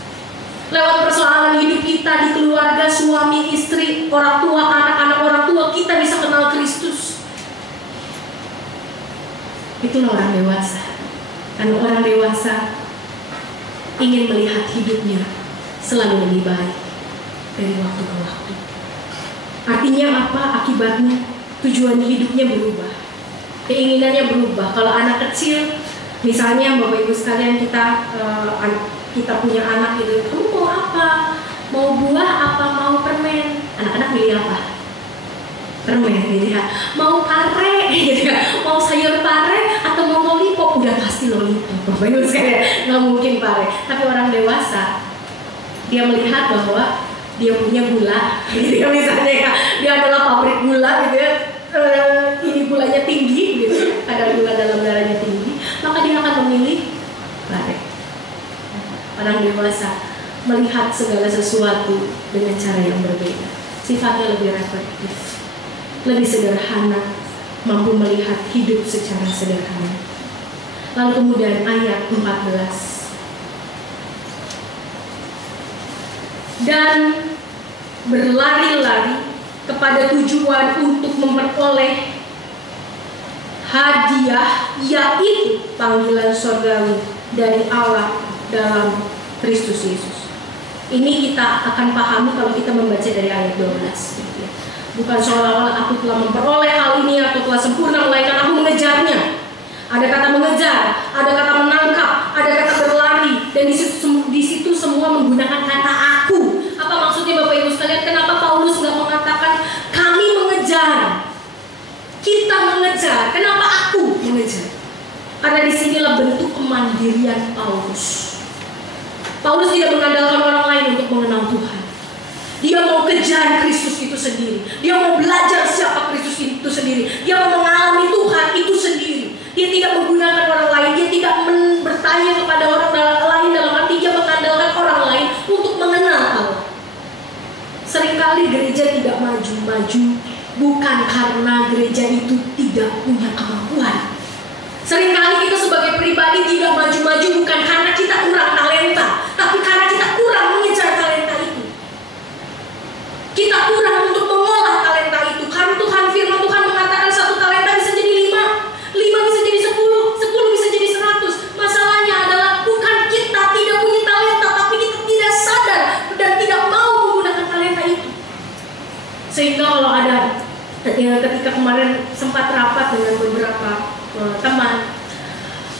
Lewat persoalan hidup kita di keluarga, suami, istri, orang tua, anak-anak orang tua, kita bisa kenal Kristus. Itulah orang dewasa. Karena orang dewasa ingin melihat hidupnya selalu lebih baik dari waktu ke waktu. Artinya apa? Akibatnya tujuan hidupnya berubah, keinginannya berubah. Kalau anak kecil, misalnya Bapak Ibu sekalian, kita punya anak gitu, kamu mau apa? Mau buah apa? Mau permen? Anak-anak milih apa? Permen gitu ya. Mau pare gitu ya. Mau sayur pare atau mau lollipop? Udah pasti lollipop. Bapak Ibu sekalian, nggak mungkin pare. Tapi orang dewasa, dia melihat bahwa dia punya gula gitu ya, misalnya ya, dia adalah pabrik gula gitu ya, ini gulanya tinggi gitu, kadar gula dalam darahnya tinggi, maka dia akan memilih pare. Orang dewasa melihat segala sesuatu dengan cara yang berbeda, sifatnya lebih reflektif, lebih sederhana, mampu melihat hidup secara sederhana. Lalu kemudian ayat 14, dan berlari-lari kepada tujuan untuk memperoleh hadiah, yaitu panggilan surgawi dari Allah dalam Kristus Yesus. Ini kita akan pahami kalau kita membaca dari ayat 12. Bukan seolah-olah aku telah memperoleh hal ini atau telah sempurna, melainkan aku mengejarnya. Ada kata mengejar, ada kata menangkap, ada kata berlari, dan di situ semua menggunakan kata aku. Apa maksudnya Bapak Ibu sekalian? Kenapa Paulus nggak mengatakan kami mengejar, kita mengejar? Kenapa aku mengejar? Karena disinilah bentuk kemandirian Paulus. Paulus tidak mengandalkan orang lain untuk mengenal Tuhan. Dia mau kejar Kristus itu sendiri. Dia mau belajar siapa Kristus itu sendiri. Dia mau mengalami Tuhan itu sendiri. Dia tidak menggunakan orang lain. Dia tidak bertanya kepada orang lain, dalam arti dia mengandalkan orang lain untuk mengenal Allah. Seringkali gereja tidak maju-maju bukan karena gereja itu tidak punya kemampuan. Seringkali kita sebagai pribadi tidak maju-maju bukan karena kita kurang talenta, tapi karena kita kurang mengejar talenta itu. Kita kurang untuk mengolah talenta itu. Karena Tuhan, firman Tuhan mengatakan satu talenta bisa jadi 5 bisa jadi 10 bisa jadi 100. Masalahnya adalah bukan kita tidak punya talenta, tapi kita tidak sadar dan tidak mau menggunakan talenta itu. Sehingga kalau ada ketika kemarin sempat rapat dengan beberapa teman,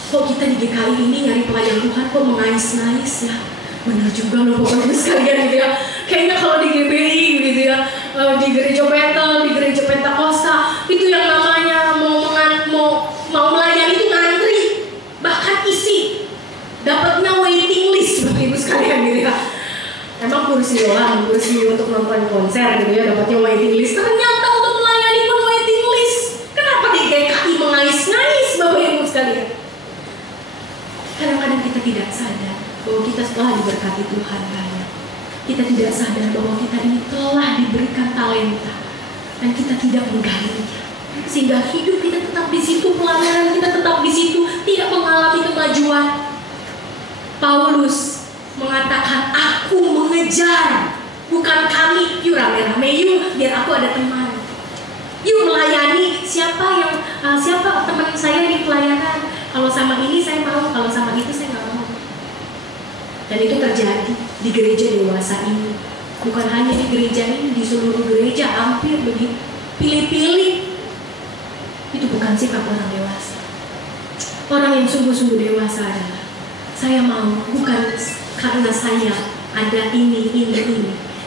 kok kita di GKI ini nyari pelayan Tuhan kok mengais-ngais ya. Benar juga loh Bapak Ibu sekalian gitu ya. Kayaknya kalau di GBI gitu ya, di gereja Betel, di gereja Pentakosta, itu yang namanya mau Emang kursi doang, kursi untuk nonton konser gitu ya, dapatnya waiting list. Ternyata untuk melayani pun waiting list. Kenapa di GKI mengais-ngais Bapak Ibu sekalian? Kadang-kadang kita tidak sadar bahwa kita telah diberkati Tuhan banyak. Kita tidak sadar bahwa kita ini telah diberikan talenta dan kita tidak menggalinya. Sehingga hidup kita tetap di situ, pelayanan kita tetap di situ, tidak mengalami kemajuan. Paulus mengatakan, aku mengejar, bukan kami. Yuk rame-rame yuk, biar aku ada teman. Yuk melayani, siapa teman saya di pelayanan. Kalau sama ini saya mau, kalau sama itu saya nggak mau. Dan itu terjadi di gereja dewasa ini. Bukan hanya di gereja ini, di seluruh gereja hampir begitu. Pilih-pilih. Itu bukan sikap orang dewasa. Orang yang sungguh-sungguh dewasa adalah, saya mau bukan karena saya ada ini.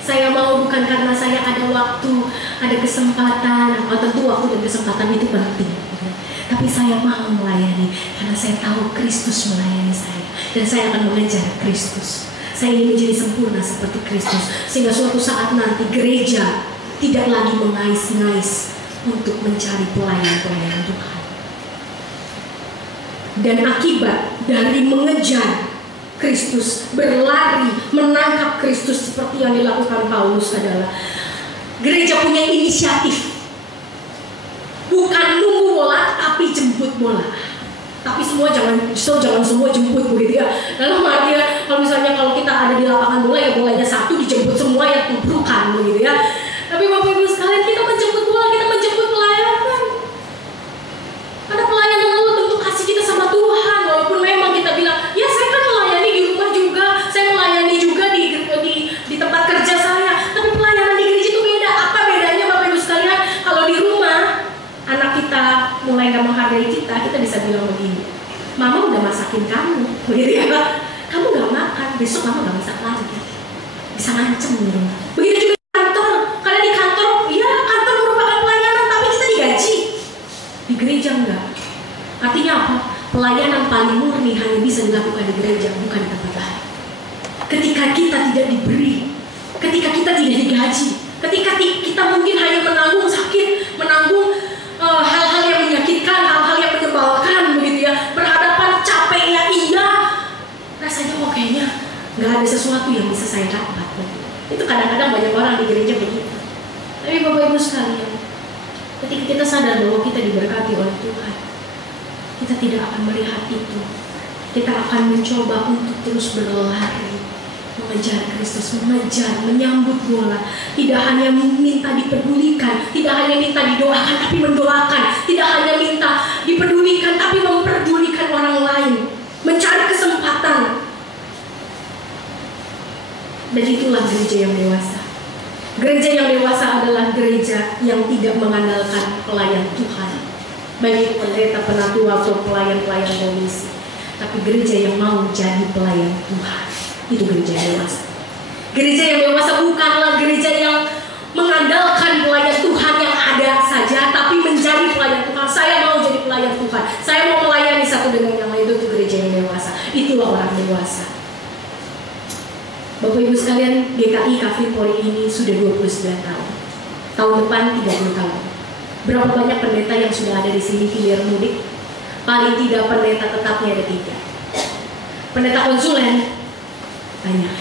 Saya mau bukan karena saya ada waktu, ada kesempatan. Tentu waktu dan kesempatan itu penting. Tapi saya mau melayani karena saya tahu Kristus melayani saya. Dan saya akan mengejar Kristus. Saya ingin menjadi sempurna seperti Kristus. Sehingga suatu saat nanti gereja tidak lagi mengais-ngais untuk mencari pelayan-pelayan Tuhan. Dan akibat dari mengejar Kristus, berlari, menangkap Kristus seperti yang dilakukan Paulus adalah gereja punya inisiatif. Bukan nunggu bola, tapi jemput bola. Tapi jangan semua jemput begitu ya. Dalam artinya kalau kita ada di lapangan bola, ya bolanya satu dijemput semua ya tubrukan begitu ya. Tapi Bapak Ibu sekalian, kita menjemput bola, kita menjemput pelayanan. Ada pelayanan lalu tentu kasih kita sama Tuhan. Walaupun memang kita bilang, ya saya kan melayani di rumah juga, saya melayani juga di tempat kerja saya. Tapi pelayanan di gereja itu beda. Apa bedanya Bapak Ibu sekalian? Kalau di rumah anak kita mulai gak menghargai kita bisa bilang begini, mama udah masakin kamu, begitu ya, kamu gak makan, besok mama gak masak lagi. Bisa ngancem di rumah. Begitu juga di kantor. Karena di kantor, ya kantor merupakan pelayanan, tapi kita digaji. Di gereja enggak. Artinya apa? Pelayanan paling murni hanya bisa dilakukan di gereja, bukan di tempat lain. Ketika kita tidak diberi, ketika kita tidak digaji, ketika kita mungkin hanya menanggung sakit, menanggung hal-hal yang menyakitkan, hal-hal yang menyebalkan begitu ya, berhadapan capeknya iya, rasanya kayaknya nggak ada sesuatu yang bisa saya dapat. Itu kadang-kadang banyak orang di gereja begitu. Tapi Bapak Ibu sekalian, ketika kita sadar bahwa kita diberkati oleh Tuhan, kita tidak akan melihat itu. Kita akan mencoba untuk terus berlari, mengejar Kristus, menyambut bola. Tidak hanya minta dipedulikan, tidak hanya minta didoakan, tapi mendoakan. Tidak hanya minta dipedulikan, tapi memperdulikan orang lain. Mencari kesempatan. Dan itulah gereja yang dewasa. Gereja yang dewasa adalah gereja yang tidak mengandalkan pelayan Tuhan, baik itu pendeta, penatua, atau pelayan-pelayan komisi. Tapi gereja yang mau jadi pelayan Tuhan. Itu gereja dewasa. Gereja yang dewasa bukanlah gereja yang mengandalkan pelayan Tuhan yang ada saja, tapi menjadi pelayan Tuhan. Saya mau jadi pelayan Tuhan, saya mau melayani satu dengan yang lain. Itu gereja yang dewasa. Itulah orang dewasa. Bapak Ibu sekalian, GKI Kafrin Polri ini sudah 29 tahun. Tahun depan 30 tahun. Berapa banyak pendeta yang sudah ada di sini hilir mudik? Paling tidak pendeta tetapnya ada 3. Pendeta konsulen banyak.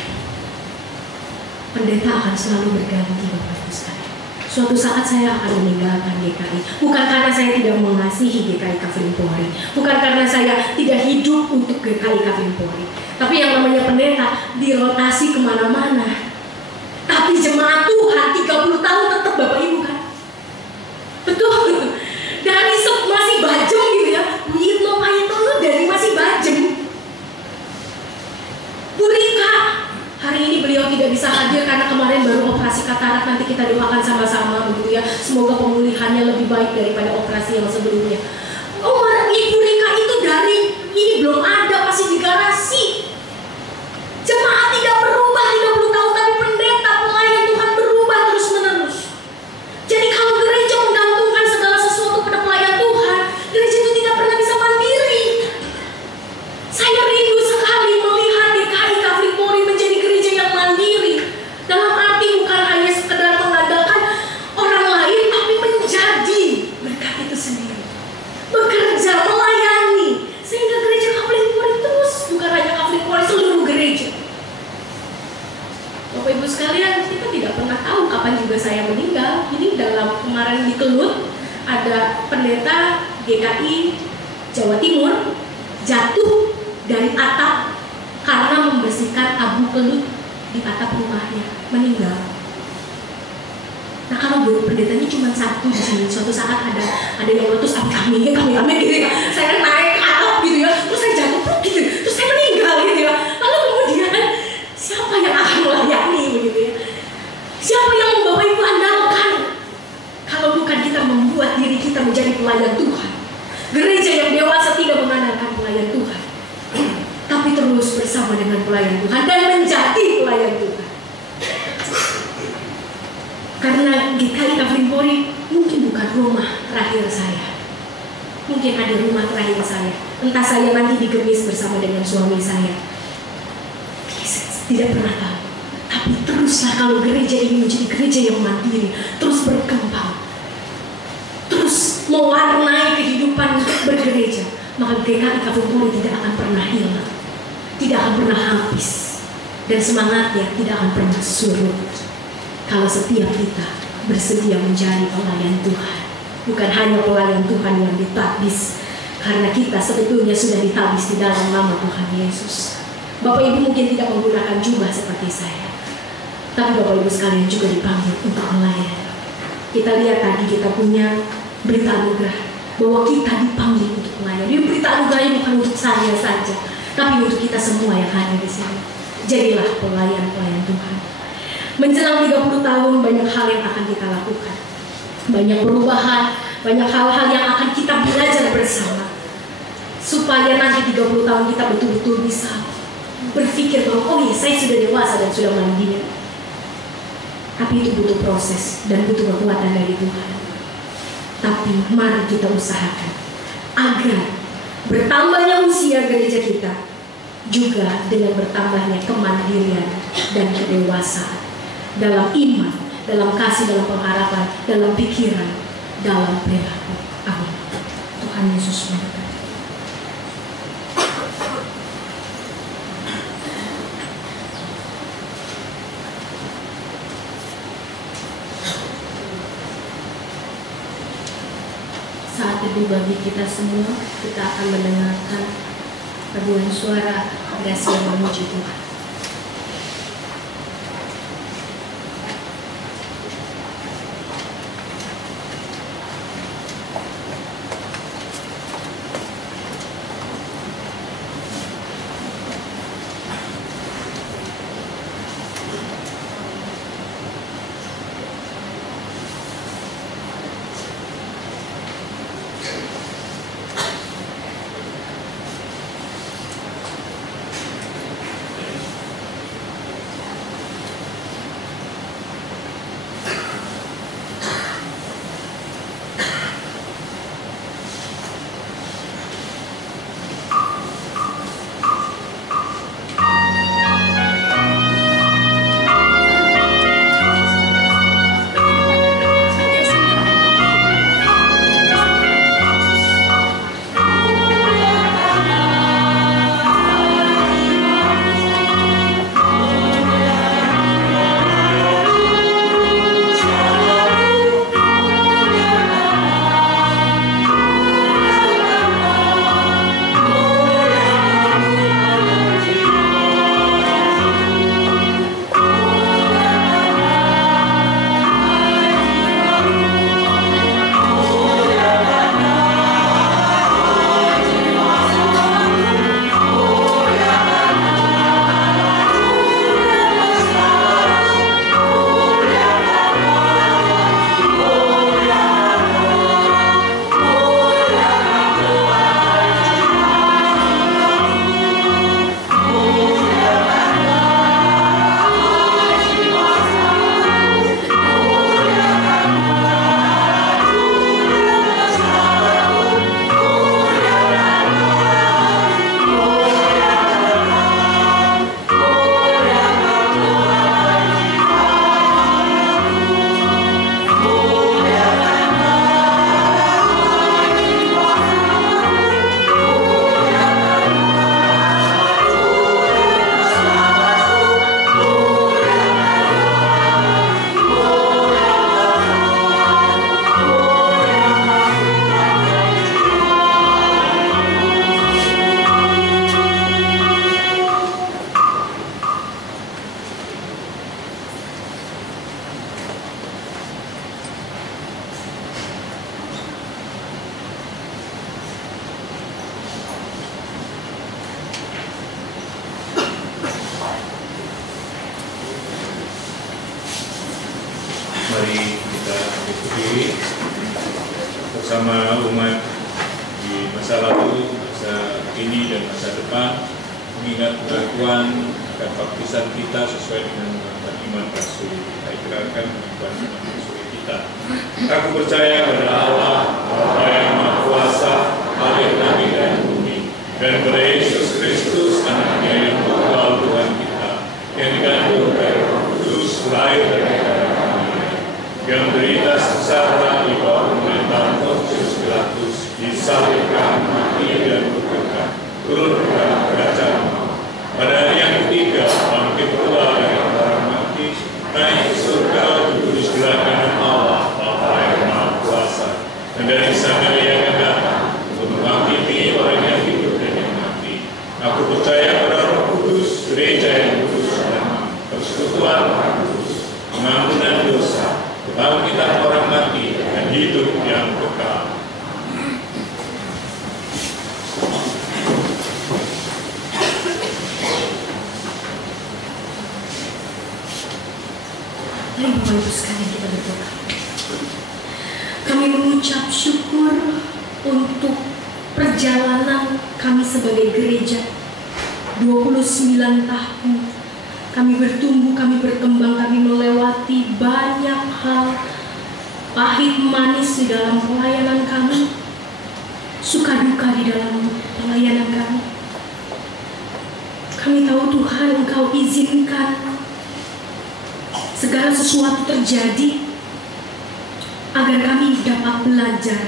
Pendeta akan selalu berganti Bapak Ibu sekalian. Suatu saat saya akan meninggalkan GKI. Bukan karena saya tidak mengasihi GKI Kafrin Polri, bukan karena saya tidak hidup untuk GKI Kafrin Polri. Tapi yang namanya pendeta dirotasi kemana-mana. Tapi jemaat Tuhan 30 tahun tetap Bapak Ibu kan? Betul. Dari masih bajem gitu ya. Yitno Payito itu dari masih bajem. Bu Rika, hari ini beliau tidak bisa hadir karena kemarin baru operasi katarak. Nanti kita doakan sama-sama begitu ya. Semoga pemulihannya lebih baik daripada operasi yang sebelumnya. Oh, Ibu Rika itu dari ini belum ada, masih di garasi. Jemaat tidak berubah 30 tahun, tapi pendeta pelayan Tuhan berubah terus-menerus. Jadi kalau gereja menggantungkan segala sesuatu pada pelayan Tuhan, gereja itu tidak pernah bisa mandiri. Saya rindu sekali melihat GKI Kafrin Polri menjadi gereja yang mandiri, Bapak Ibu sekalian, kita tidak pernah tahu kapan juga saya meninggal. Ini dalam kemarin di Kelut ada pendeta GKI Jawa Timur jatuh dari atap karena membersihkan abu kelut di atap rumahnya, meninggal. Nah, kalau pendetanya cuma satu di sini, suatu saat ada yang terus kami gitu ya. Saya naik ke atap gitu ya, terus saya jatuh gitu, terus saya meninggal gitu ya. Lalu kemudian siapa yang akan melayani begitu ya? Siapa yang membawa Ibu andalkan? Kalau bukan kita membuat diri kita menjadi pelayan Tuhan. Gereja yang dewasa tidak mengandalkan pelayan Tuhan, tapi terus bersama dengan pelayan Tuhan dan menjadi pelayan Tuhan. Karena GKI Kavling Polri mungkin bukan rumah terakhir saya. Mungkin ada rumah terakhir saya. Entah saya nanti digemis bersama dengan suami saya. Tidak pernah tahu. Tapi teruslah kalau gereja ini menjadi gereja yang mandiri, terus berkembang, terus mewarnai kehidupan bergereja, maka GKI Kavling Polri tidak akan pernah hilang, tidak akan pernah habis, dan semangatnya tidak akan pernah surut. Kalau setiap kita bersedia menjadi pelayan Tuhan, bukan hanya pelayan Tuhan yang ditabis, karena kita sebetulnya sudah ditabis di dalam nama Tuhan Yesus. Bapak Ibu mungkin tidak menggunakan jubah seperti saya, tapi Bapak Ibu sekalian juga dipanggil untuk melayani. Kita lihat tadi kita punya berita anugerah bahwa kita dipanggil untuk melayani. Berita anugerahnya bukan untuk saya saja, tapi untuk kita semua yang hadir di sini. Jadilah pelayan-pelayan Tuhan. Menjelang 30 tahun banyak hal yang akan kita lakukan, banyak perubahan, banyak hal-hal yang akan kita belajar bersama, supaya nanti 30 tahun kita betul-betul bisa berpikir bahwa oh ya saya sudah dewasa dan sudah mandiri. Tapi itu butuh proses dan butuh kekuatan dari Tuhan. Tapi mari kita usahakan agar bertambahnya usia gereja kita juga dengan bertambahnya kemandirian dan kedewasaan dalam iman, dalam kasih, dalam pengharapan, dalam pikiran, dalam perilaku. Amin. Tuhan Yesus memberkati. Saat teduh bagi kita semua, kita akan mendengarkan paduan suara Grasi yang memuji Tuhan. Mari kita berdiri bersama umat di masa lalu, masa kini, dan masa depan, mengingat pengakuan dan baptisan kita sesuai dengan iman Rasul. Kita ikrarkan iman Rasul kita. Aku percaya pada Allah, Bapa yang Maha Kuasa, Bapa langit dan bumi, dan pada Yesus Kristus, Anaknya yang tunggal Tuhan kita, yang dikandung dari Roh Kudus, lahir dari darah Maria, yang menderita sengsara di bawah pemerintahan Pontius Pilatus, disalibkan, mati dan bangkit, turun ke dalam kerajaan maut. Pada hari yang ketiga, bangkit pula dari antara mati, naik ke surga, duduk di sebelah kanan Allah, Bapa yang Maha Kuasa, dan dari sana Ia akan datang untuk menghakimi orang yang hidup dan yang mati. Aku percaya pada Roh Kudus, gereja yang kudus dan persekutuan Roh Kudus, pengampunan dosa, kebangkitan orang mati, dan hidup yang kekal. Mari Bapak Ibu sekalian kita berdoa. Kami mengucap syukur untuk perjalanan kami sebagai gereja 29 tahun. Kami bertumbuh, kami berkembang, kami melewati banyak hal pahit manis di dalam pelayanan kami, suka duka di dalam pelayanan kami. Kami tahu Tuhan, Engkau izinkan segala sesuatu terjadi agar kami dapat belajar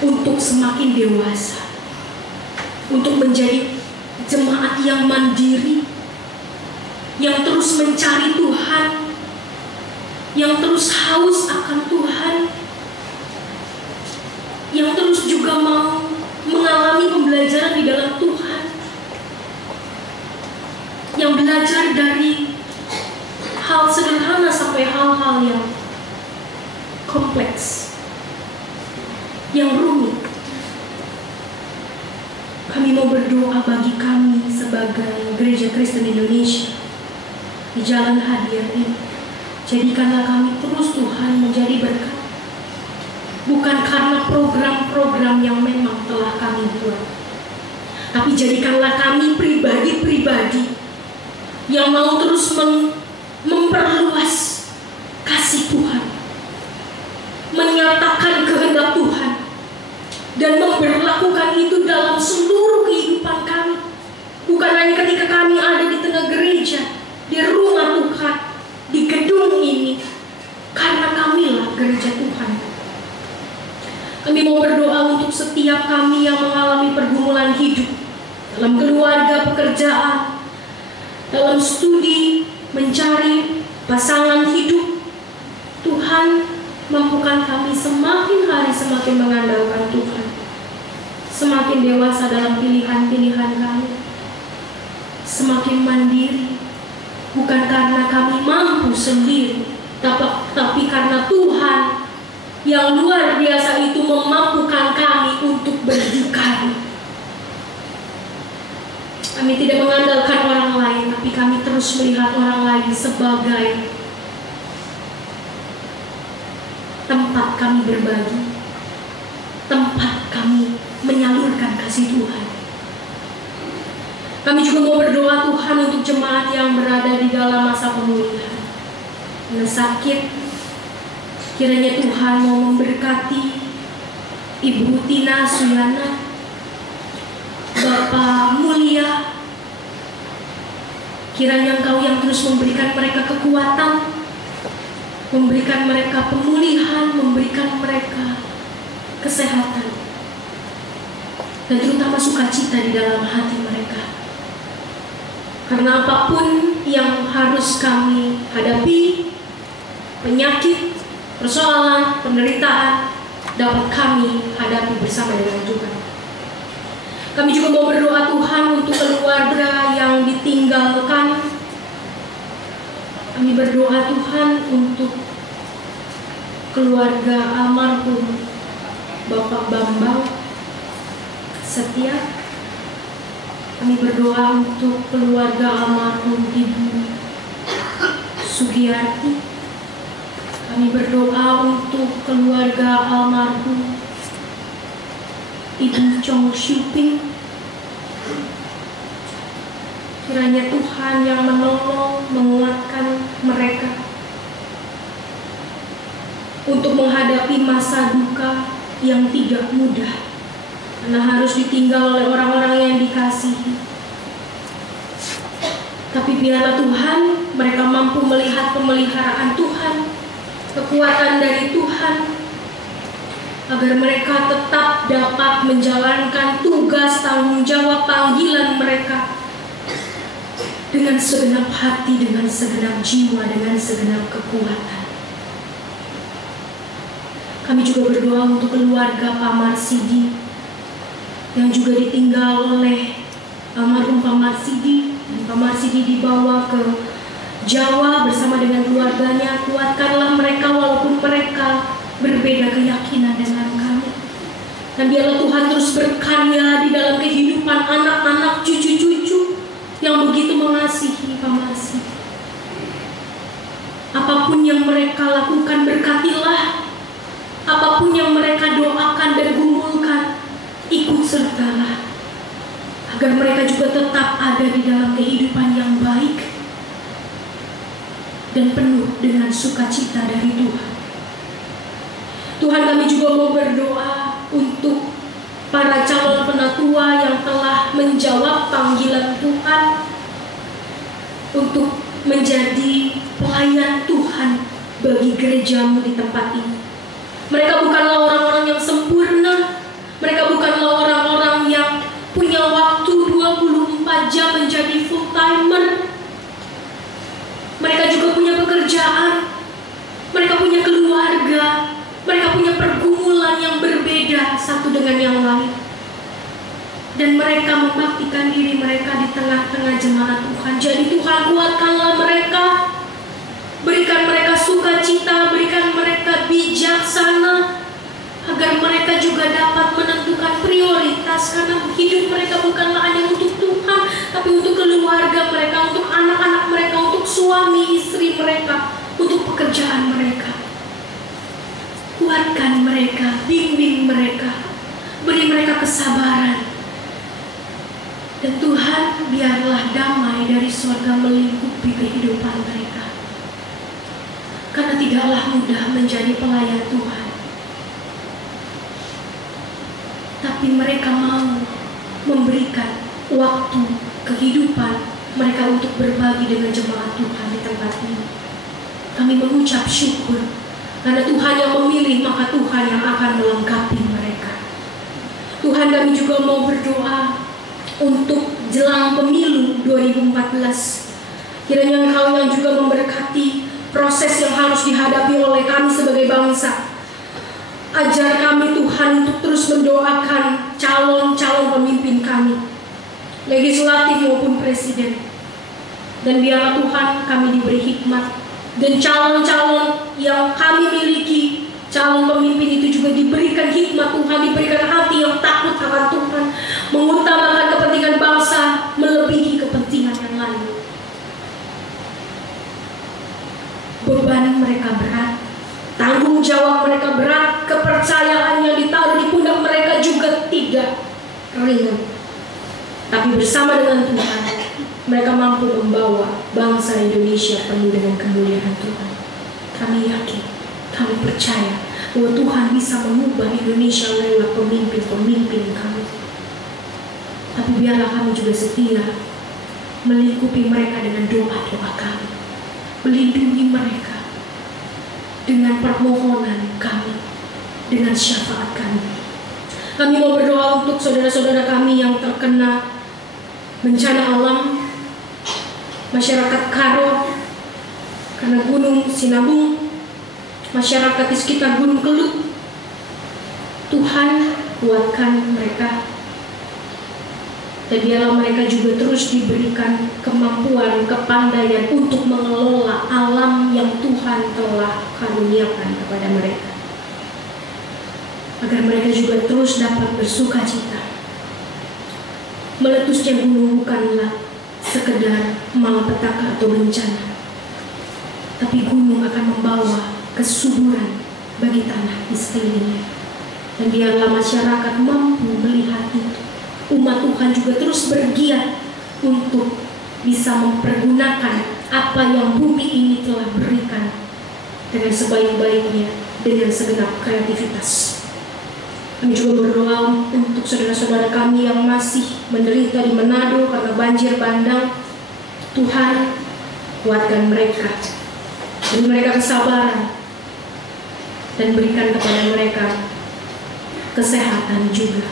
untuk semakin dewasa, untuk menjadi jemaat yang mandiri, yang terus mencari Tuhan, yang terus haus akan Tuhan, yang terus juga mau mengalami pembelajaran di dalam Tuhan, yang belajar dari hal sederhana sampai hal-hal yang kompleks, yang rumit. Kami mau berdoa bagi kami sebagai Gereja Kristen Indonesia di Jalan Hadiah ini. Jadikanlah kami terus Tuhan menjadi berkat, bukan karena program-program yang memang telah kami buat, tapi jadikanlah kami pribadi-pribadi yang mau terus memperluas kasih Tuhan, menyatakan kehendak Tuhan, dan memberlakukan itu dalam seluruh kehidupan kami. Bukan hanya ketika kami ada di tengah gereja, di rumah Tuhan, di gedung ini, karena kamilah gereja Tuhan. Kami mau berdoa untuk setiap kami yang mengalami pergumulan hidup, dalam keluarga, pekerjaan, dalam studi, mencari pasangan hidup. Tuhan, mampukan kami semakin hari semakin mengandalkan Tuhan, semakin dewasa dalam pilihan-pilihan kami, semakin mandiri, bukan karena kami mampu sendiri, tapi karena Tuhan yang luar biasa itu memampukan kami untuk berdikari. Kami tidak mengandalkan orang lain, tapi kami terus melihat orang lain sebagai tempat kami berbagi, tempat kami menyalurkan kasih Tuhan. Kami juga mau berdoa Tuhan untuk jemaat yang berada di dalam masa pemulihan, yang sakit. Kiranya Tuhan mau memberkati Ibu Tina Suyana, Bapak Mulia. Kiranya Engkau yang terus memberikan mereka kekuatan, memberikan mereka pemulihan, memberikan mereka kesehatan, dan terutama sukacita di dalam hati mereka. Karena apapun yang harus kami hadapi, penyakit, persoalan, penderitaan, dapat kami hadapi bersama dengan Tuhan. Kami juga mau berdoa Tuhan untuk keluarga yang ditinggalkan. Kami berdoa Tuhan untuk keluarga almarhum Bapak Bambang Setia. Kami berdoa untuk keluarga almarhum Ibu Sugiyarti. Kami berdoa untuk keluarga almarhum Ibu Chong Siu Ping. Kiranya Tuhan yang menolong, menguatkan mereka untuk menghadapi masa duka yang tidak mudah, karena harus ditinggal oleh orang-orang yang dikasihi. Tapi biarlah Tuhan, mereka mampu melihat pemeliharaan Tuhan, kekuatan dari Tuhan, agar mereka tetap dapat menjalankan tugas tanggung jawab panggilan mereka dengan segenap hati, dengan segenap jiwa, dengan segenap kekuatan. Kami juga berdoa untuk keluarga Pak Marsidi yang juga ditinggal oleh almarhum Pak Marsidi. Pak Marsidi dibawa ke Jawa bersama dengan keluarganya. Kuatkanlah mereka walaupun mereka berbeda keyakinan dengan kami. Dan biarlah Tuhan terus berkarya di dalam kehidupan anak-anak, cucu-cucu yang begitu mengasihi Pak Marsidi. Apapun yang mereka lakukan, berkatilah. Apapun yang mereka doakan dan gumulkan, ikut sertalah, agar mereka juga tetap ada di dalam kehidupan yang baik dan penuh dengan sukacita dari Tuhan. Tuhan, kami juga mau berdoa untuk para calon penatua yang telah menjawab panggilan Tuhan untuk menjadi pelayan Tuhan bagi gerejamu di tempat ini. Mereka bukanlah orang-orang yang sempurna. Mereka bukanlah orang-orang yang punya waktu 24 jam menjadi full timer. Mereka juga punya pekerjaan. Mereka punya keluarga. Mereka punya pergumulan yang berbeda satu dengan yang lain. Dan mereka membaktikan diri mereka di tengah-tengah jemaat Tuhan. Jadi Tuhan, kuatkanlah mereka. Berikan mereka sukacita, berikan mereka bijaksana, agar mereka juga dapat menentukan prioritas, karena hidup mereka bukanlah hanya untuk Tuhan, tapi untuk keluarga mereka, untuk anak-anak mereka, untuk suami istri mereka, untuk pekerjaan mereka. Kuatkan mereka, bimbing mereka, beri mereka kesabaran. Dan Tuhan, biarlah damai dari surga melingkupi kehidupan mereka. Karena tidaklah mudah menjadi pelayan Tuhan. Tapi mereka mau memberikan waktu, kehidupan mereka untuk berbagi dengan jemaat Tuhan di tempat ini. Kami mengucap syukur, karena Tuhan yang memilih, maka Tuhan yang akan melengkapi mereka. Tuhan, kami juga mau berdoa untuk jelang pemilu 2014. Kiranya Engkau yang juga memberkati proses yang harus dihadapi oleh kami sebagai bangsa. Ajar kami Tuhan untuk terus mendoakan calon-calon pemimpin kami, legislatif maupun presiden. Dan biarlah Tuhan kami diberi hikmat, dan calon-calon yang kami miliki, calon pemimpin itu juga diberikan hikmat Tuhan, diberikan hati yang takut akan Tuhan, mengutamakan kepentingan bangsa melebihi kepentingan yang lain. Beban mereka berat, tanggung jawab mereka berat, kepercayaan yang ditaruh di pundak mereka juga tidak ringan. Tapi bersama dengan Tuhan, mereka mampu membawa bangsa Indonesia penuh dengan kemuliaan Tuhan. Kami yakin, kami percaya bahwa Tuhan bisa mengubah Indonesia lewat pemimpin-pemimpin kami. Tapi biarlah kami juga setia melingkupi mereka dengan doa-doa kami, melindungi mereka dengan permohonan kami, dengan syafaat kami. Kami mau berdoa untuk saudara-saudara kami yang terkena bencana alam, masyarakat Karo karena Gunung Sinabung, masyarakat di sekitar Gunung Kelut. Tuhan, kuatkan mereka, dan biarlah mereka juga terus diberikan kemampuan, kepandaian untuk mengelola alam yang Tuhan telah karuniakan kepada mereka, agar mereka juga terus dapat bersukacita. Meletusnya gunung bukanlah sekedar malapetaka atau bencana, tapi gunung akan membawa kesuburan bagi tanah di sekelilingnya. Dan biarlah masyarakat mampu melihat itu. Umat Tuhan juga terus bergiat untuk bisa mempergunakan apa yang bumi ini telah berikan dengan sebaik-baiknya, dengan segenap kreativitas. Kami juga berdoa untuk saudara-saudara kami yang masih menderita di Manado karena banjir bandang. Tuhan, kuatkan mereka, beri mereka kesabaran, dan berikan kepada mereka kesehatan juga.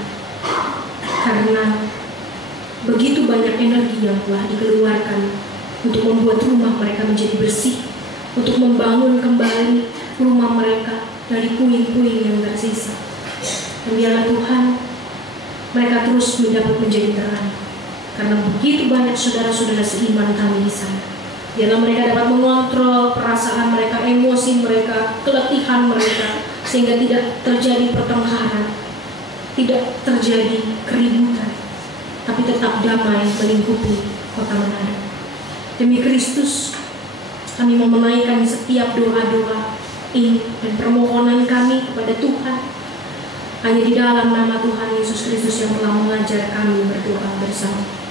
Karena begitu banyak energi yang telah dikeluarkan untuk membuat rumah mereka menjadi bersih, untuk membangun kembali rumah mereka dari puing-puing yang tersisa. Dan biarlah Tuhan, mereka terus mendapat menjadi terang, karena begitu banyak saudara-saudara seiman kami di sana. Biarlah mereka dapat mengontrol perasaan mereka, emosi mereka, keletihan mereka, sehingga tidak terjadi pertengkaran, tidak terjadi keributan, tapi tetap damai melingkupi kota Manado. Demi Kristus, kami memenaikan setiap doa-doa ini dan permohonan kami kepada Tuhan. Hanya di dalam nama Tuhan Yesus Kristus yang telah mengajar kami berdoa bersama.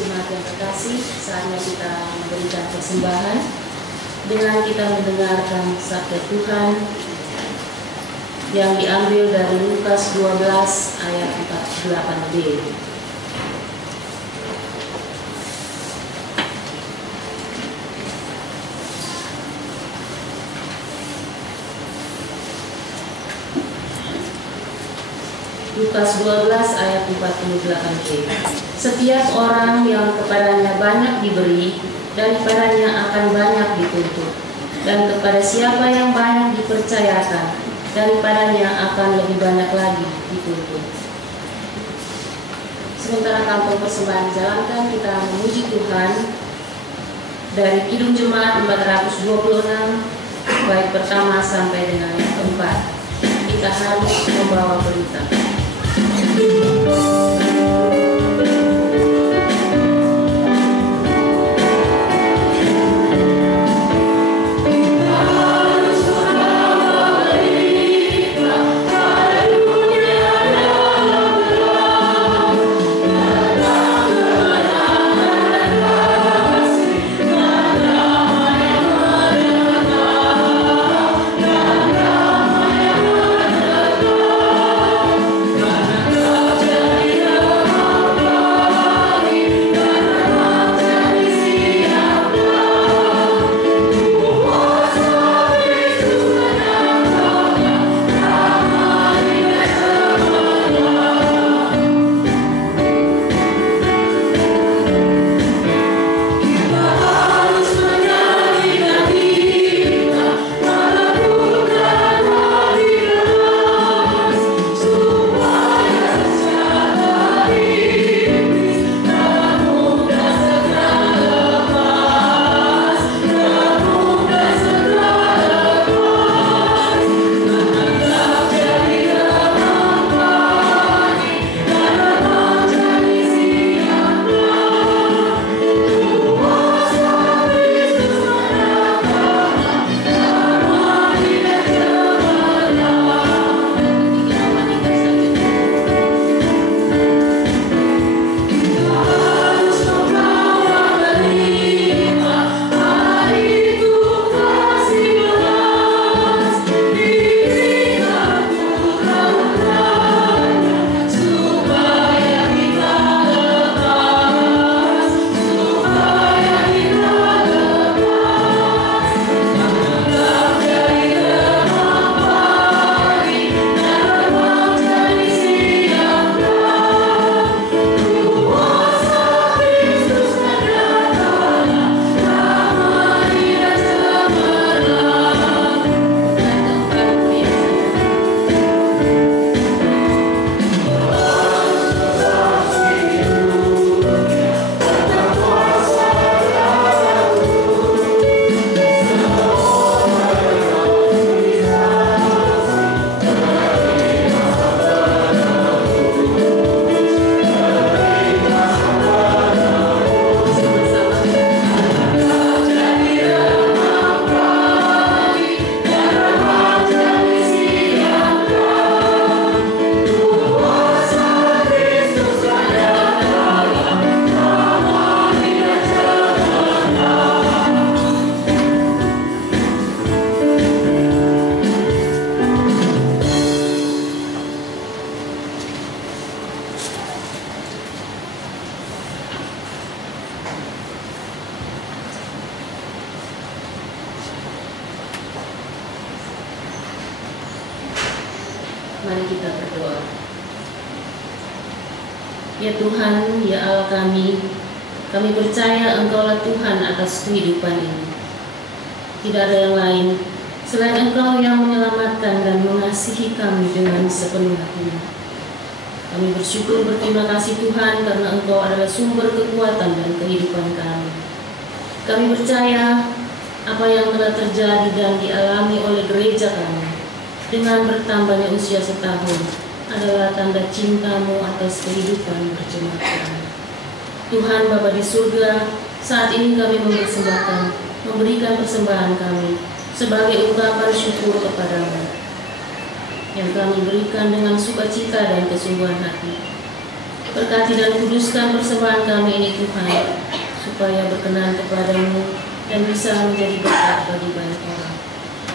Jemaat yang terkasih, saatnya kita memberikan persembahan dengan kita mendengarkan sabda Tuhan yang diambil dari Lukas 12 ayat 48b. Lukas 12 ayat 48b. Setiap orang yang kepadanya banyak diberi, daripadanya akan banyak dituntut. Dan kepada siapa yang banyak dipercayakan, daripadanya akan lebih banyak lagi dituntut. Sementara kampung persembahan dijalankan, kita memuji Tuhan dari Kidung Jemaat 426, baik pertama sampai dengan yang keempat. Kita harus membawa berita. Yeah. Mari kita berdoa. Ya Tuhan, ya Allah kami percaya Engkaulah Tuhan atas kehidupan ini. Tidak ada yang lain selain Engkau yang menyelamatkan dan mengasihi kami dengan sepenuh hatinya. Kami bersyukur berterima kasih Tuhan karena Engkau adalah sumber kekuatan dan kehidupan kami. Kami percaya apa yang telah terjadi dan dialami oleh gereja kami dengan bertambahnya usia setahun adalah tanda cinta-Mu atas kehidupan berjemaat kami. Tuhan Bapa di surga, saat ini kami memberikan persembahan kami sebagai ungkapan syukur kepada-Mu yang kami berikan dengan sukacita dan kesungguhan hati. Berkati dan kuduskan persembahan kami ini Tuhan, supaya berkenan kepada-Mu dan bisa menjadi berkat bagi banyak orang.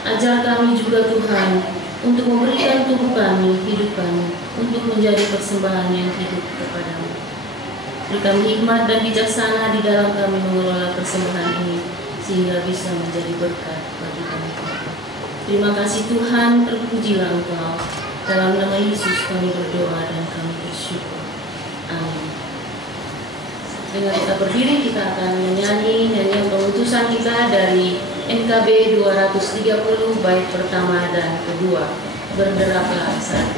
Ajar kami juga Tuhan untuk memberikan tubuh kami, hidup kami, untuk menjadi persembahan yang hidup kepada-Mu. Beri kami hikmat dan bijaksana di dalam kami mengelola persembahan ini, sehingga bisa menjadi berkat bagi kami. Terima kasih Tuhan, terpujilah Engkau. Dalam nama Yesus kami berdoa dan kami bersyukur. Amin. Dengan kita berdiri, kita akan menyanyi nyanyian pengutusan kita dari NKB 230 bait pertama dan kedua. Berderaplah saat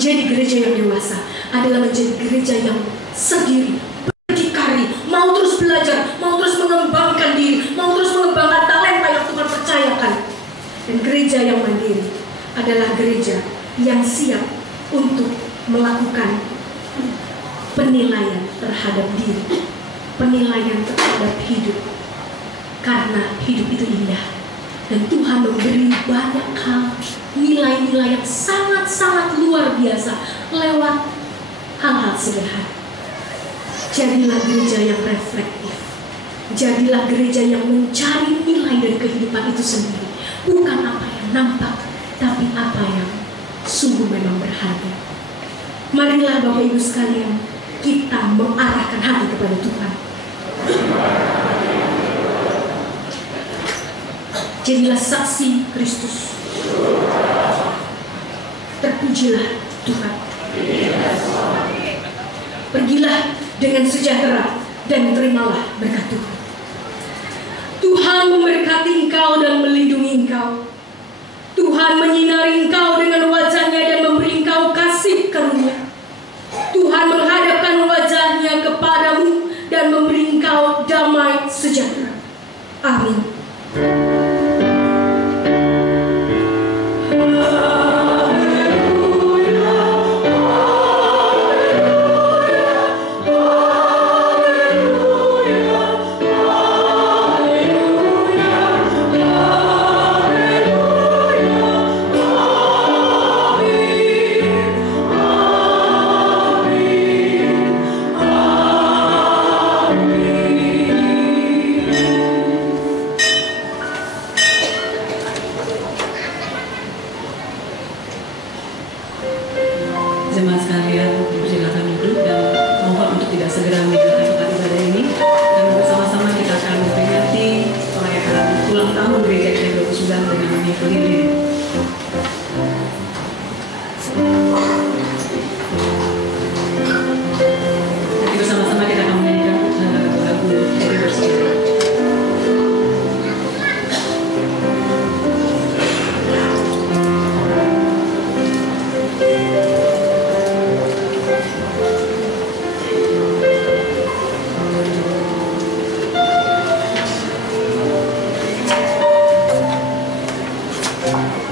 menjadi gereja yang dewasa adalah menjadi gereja yang sendiri, berdikari, mau terus belajar, mau terus mengembangkan diri, mau terus mengembangkan talenta yang Tuhan percayakan. Dan gereja yang mandiri adalah gereja yang siap untuk melakukan penilaian terhadap diri, penilaian terhadap hidup. Karena hidup itu indah dan Tuhan memberi banyak hal, nilai-nilai yang sangat-sangat luar biasa lewat hal-hal sederhana. Jadilah gereja yang reflektif. Jadilah gereja yang mencari nilai dari kehidupan itu sendiri. Bukan apa yang nampak, tapi apa yang sungguh memang berharga. Marilah Bapak Ibu sekalian, kita mengarahkan hati kepada Tuhan. Jadilah saksi Kristus. Terpujilah Tuhan. Pergilah dengan sejahtera dan terimalah berkat Tuhan. Tuhan memberkati engkau dan melindungi engkau. Tuhan menyinari engkau dengan wajahnya dan memberi engkau kasih karunia. Tuhan menghadapkan wajahnya kepadamu dan memberi engkau damai sejahtera. Amin. Jemaat sekalian, silakan duduk dan mohon untuk tidak segera meninggalkan tempat ibadah ini, karena bersama-sama kita akan memperingati perayaan ulang tahun gereja ke-29 dengan mengikuti diri. Nanti bersama-sama kita akan menyanyikan lagu dari bersama. Thank you.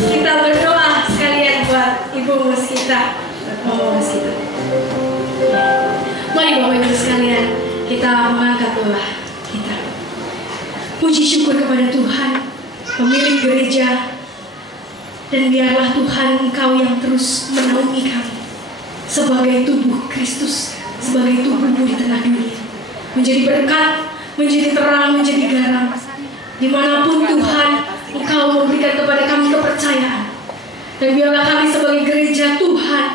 Kita berdoa sekalian buat Ibu Mus kita, Mama Mus kita. Mari Bapak Ibu sekalian, kita mengangkat doa kita. Puji syukur kepada Tuhan, pemilik gereja, dan biarlah Tuhan Engkau yang terus menaungi kami sebagai tubuh Kristus, sebagai tubuh di tengah dunia, menjadi berkat, menjadi terang, menjadi garam. Dimanapun Tuhan Engkau memberikan kepada kami kepercayaan. Dan biarlah kami sebagai gereja Tuhan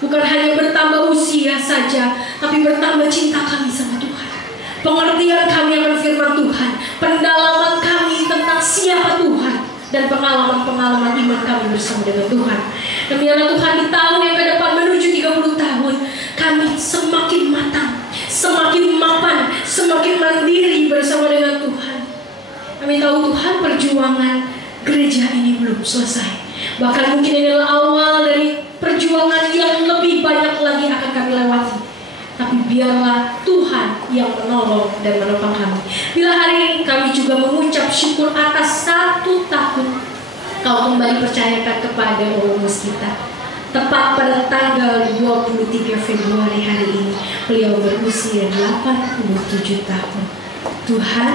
bukan hanya bertambah usia saja, tapi bertambah cinta kami sama Tuhan, pengertian kami akan firman Tuhan, pendalaman kami tentang siapa Tuhan, dan pengalaman-pengalaman iman kami bersama dengan Tuhan. Dan biarlah Tuhan di tahun yang ke depan menuju 30 tahun kami semakin matang, semakin mapan, semakin mandiri bersama dengan Tuhan. Kami tahu Tuhan perjuangan gereja ini belum selesai. Bahkan mungkin ini adalah awal dari perjuangan yang lebih banyak lagi akan kami lewati. Tapi biarlah Tuhan yang menolong dan menopang kami. Bila hari ini kami juga mengucap syukur atas 1 tahun Kau kembali percayakan kepada Mus kita. Tepat pada tanggal 23 Februari hari ini beliau berusia 87 tahun. Tuhan,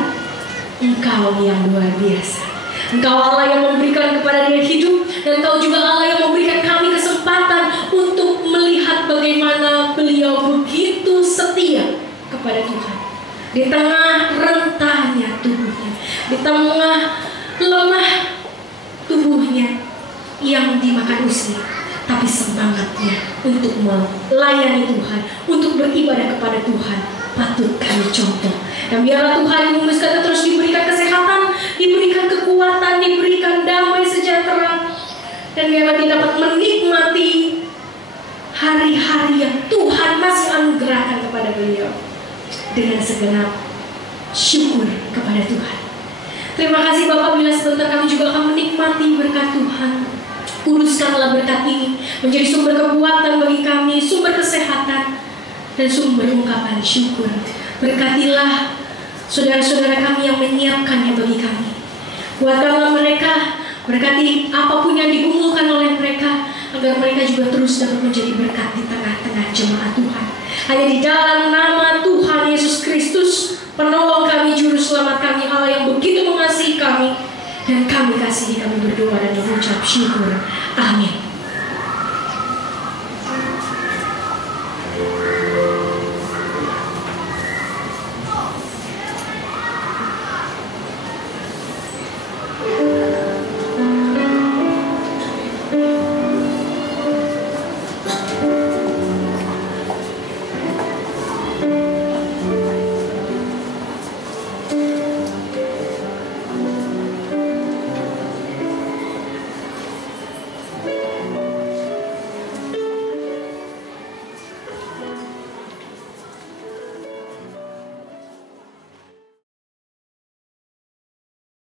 Engkau yang luar biasa. Engkau Allah yang memberikan kepada dia hidup, dan Engkau juga Allah yang memberikan kami kesempatan untuk melihat bagaimana beliau begitu setia kepada Tuhan. Di tengah rentahnya tubuhnya, di tengah lemah tubuhnya yang dimakan usia, tapi semangatnya untuk melayani Tuhan, untuk beribadah kepada Tuhan, patut kami contoh. Dan biarlah Tuhan memutuskan terus diberikan kesehatan, diberikan kekuatan, diberikan damai sejahtera, dan biarlah dia dapat menikmati hari-hari yang Tuhan masih anugerahkan kepada beliau dengan segenap syukur kepada Tuhan. Terima kasih Bapak, bila sebentar kami juga akan menikmati berkat Tuhan. Uruskanlah berkat ini menjadi sumber kekuatan bagi kami, sumber kesehatan, dan sumber ungkapan syukur. Berkatilah saudara-saudara kami yang menyiapkannya bagi kami. Kuatkanlah mereka, berkati apapun yang digumulkan oleh mereka, agar mereka juga terus dapat menjadi berkat di tengah-tengah jemaat Tuhan. Hanya di dalam nama Tuhan Yesus Kristus, penolong kami, juru selamat kami, Allah yang begitu mengasihi kami dan kami kasihi, kami berdoa dan mengucap syukur. Amin.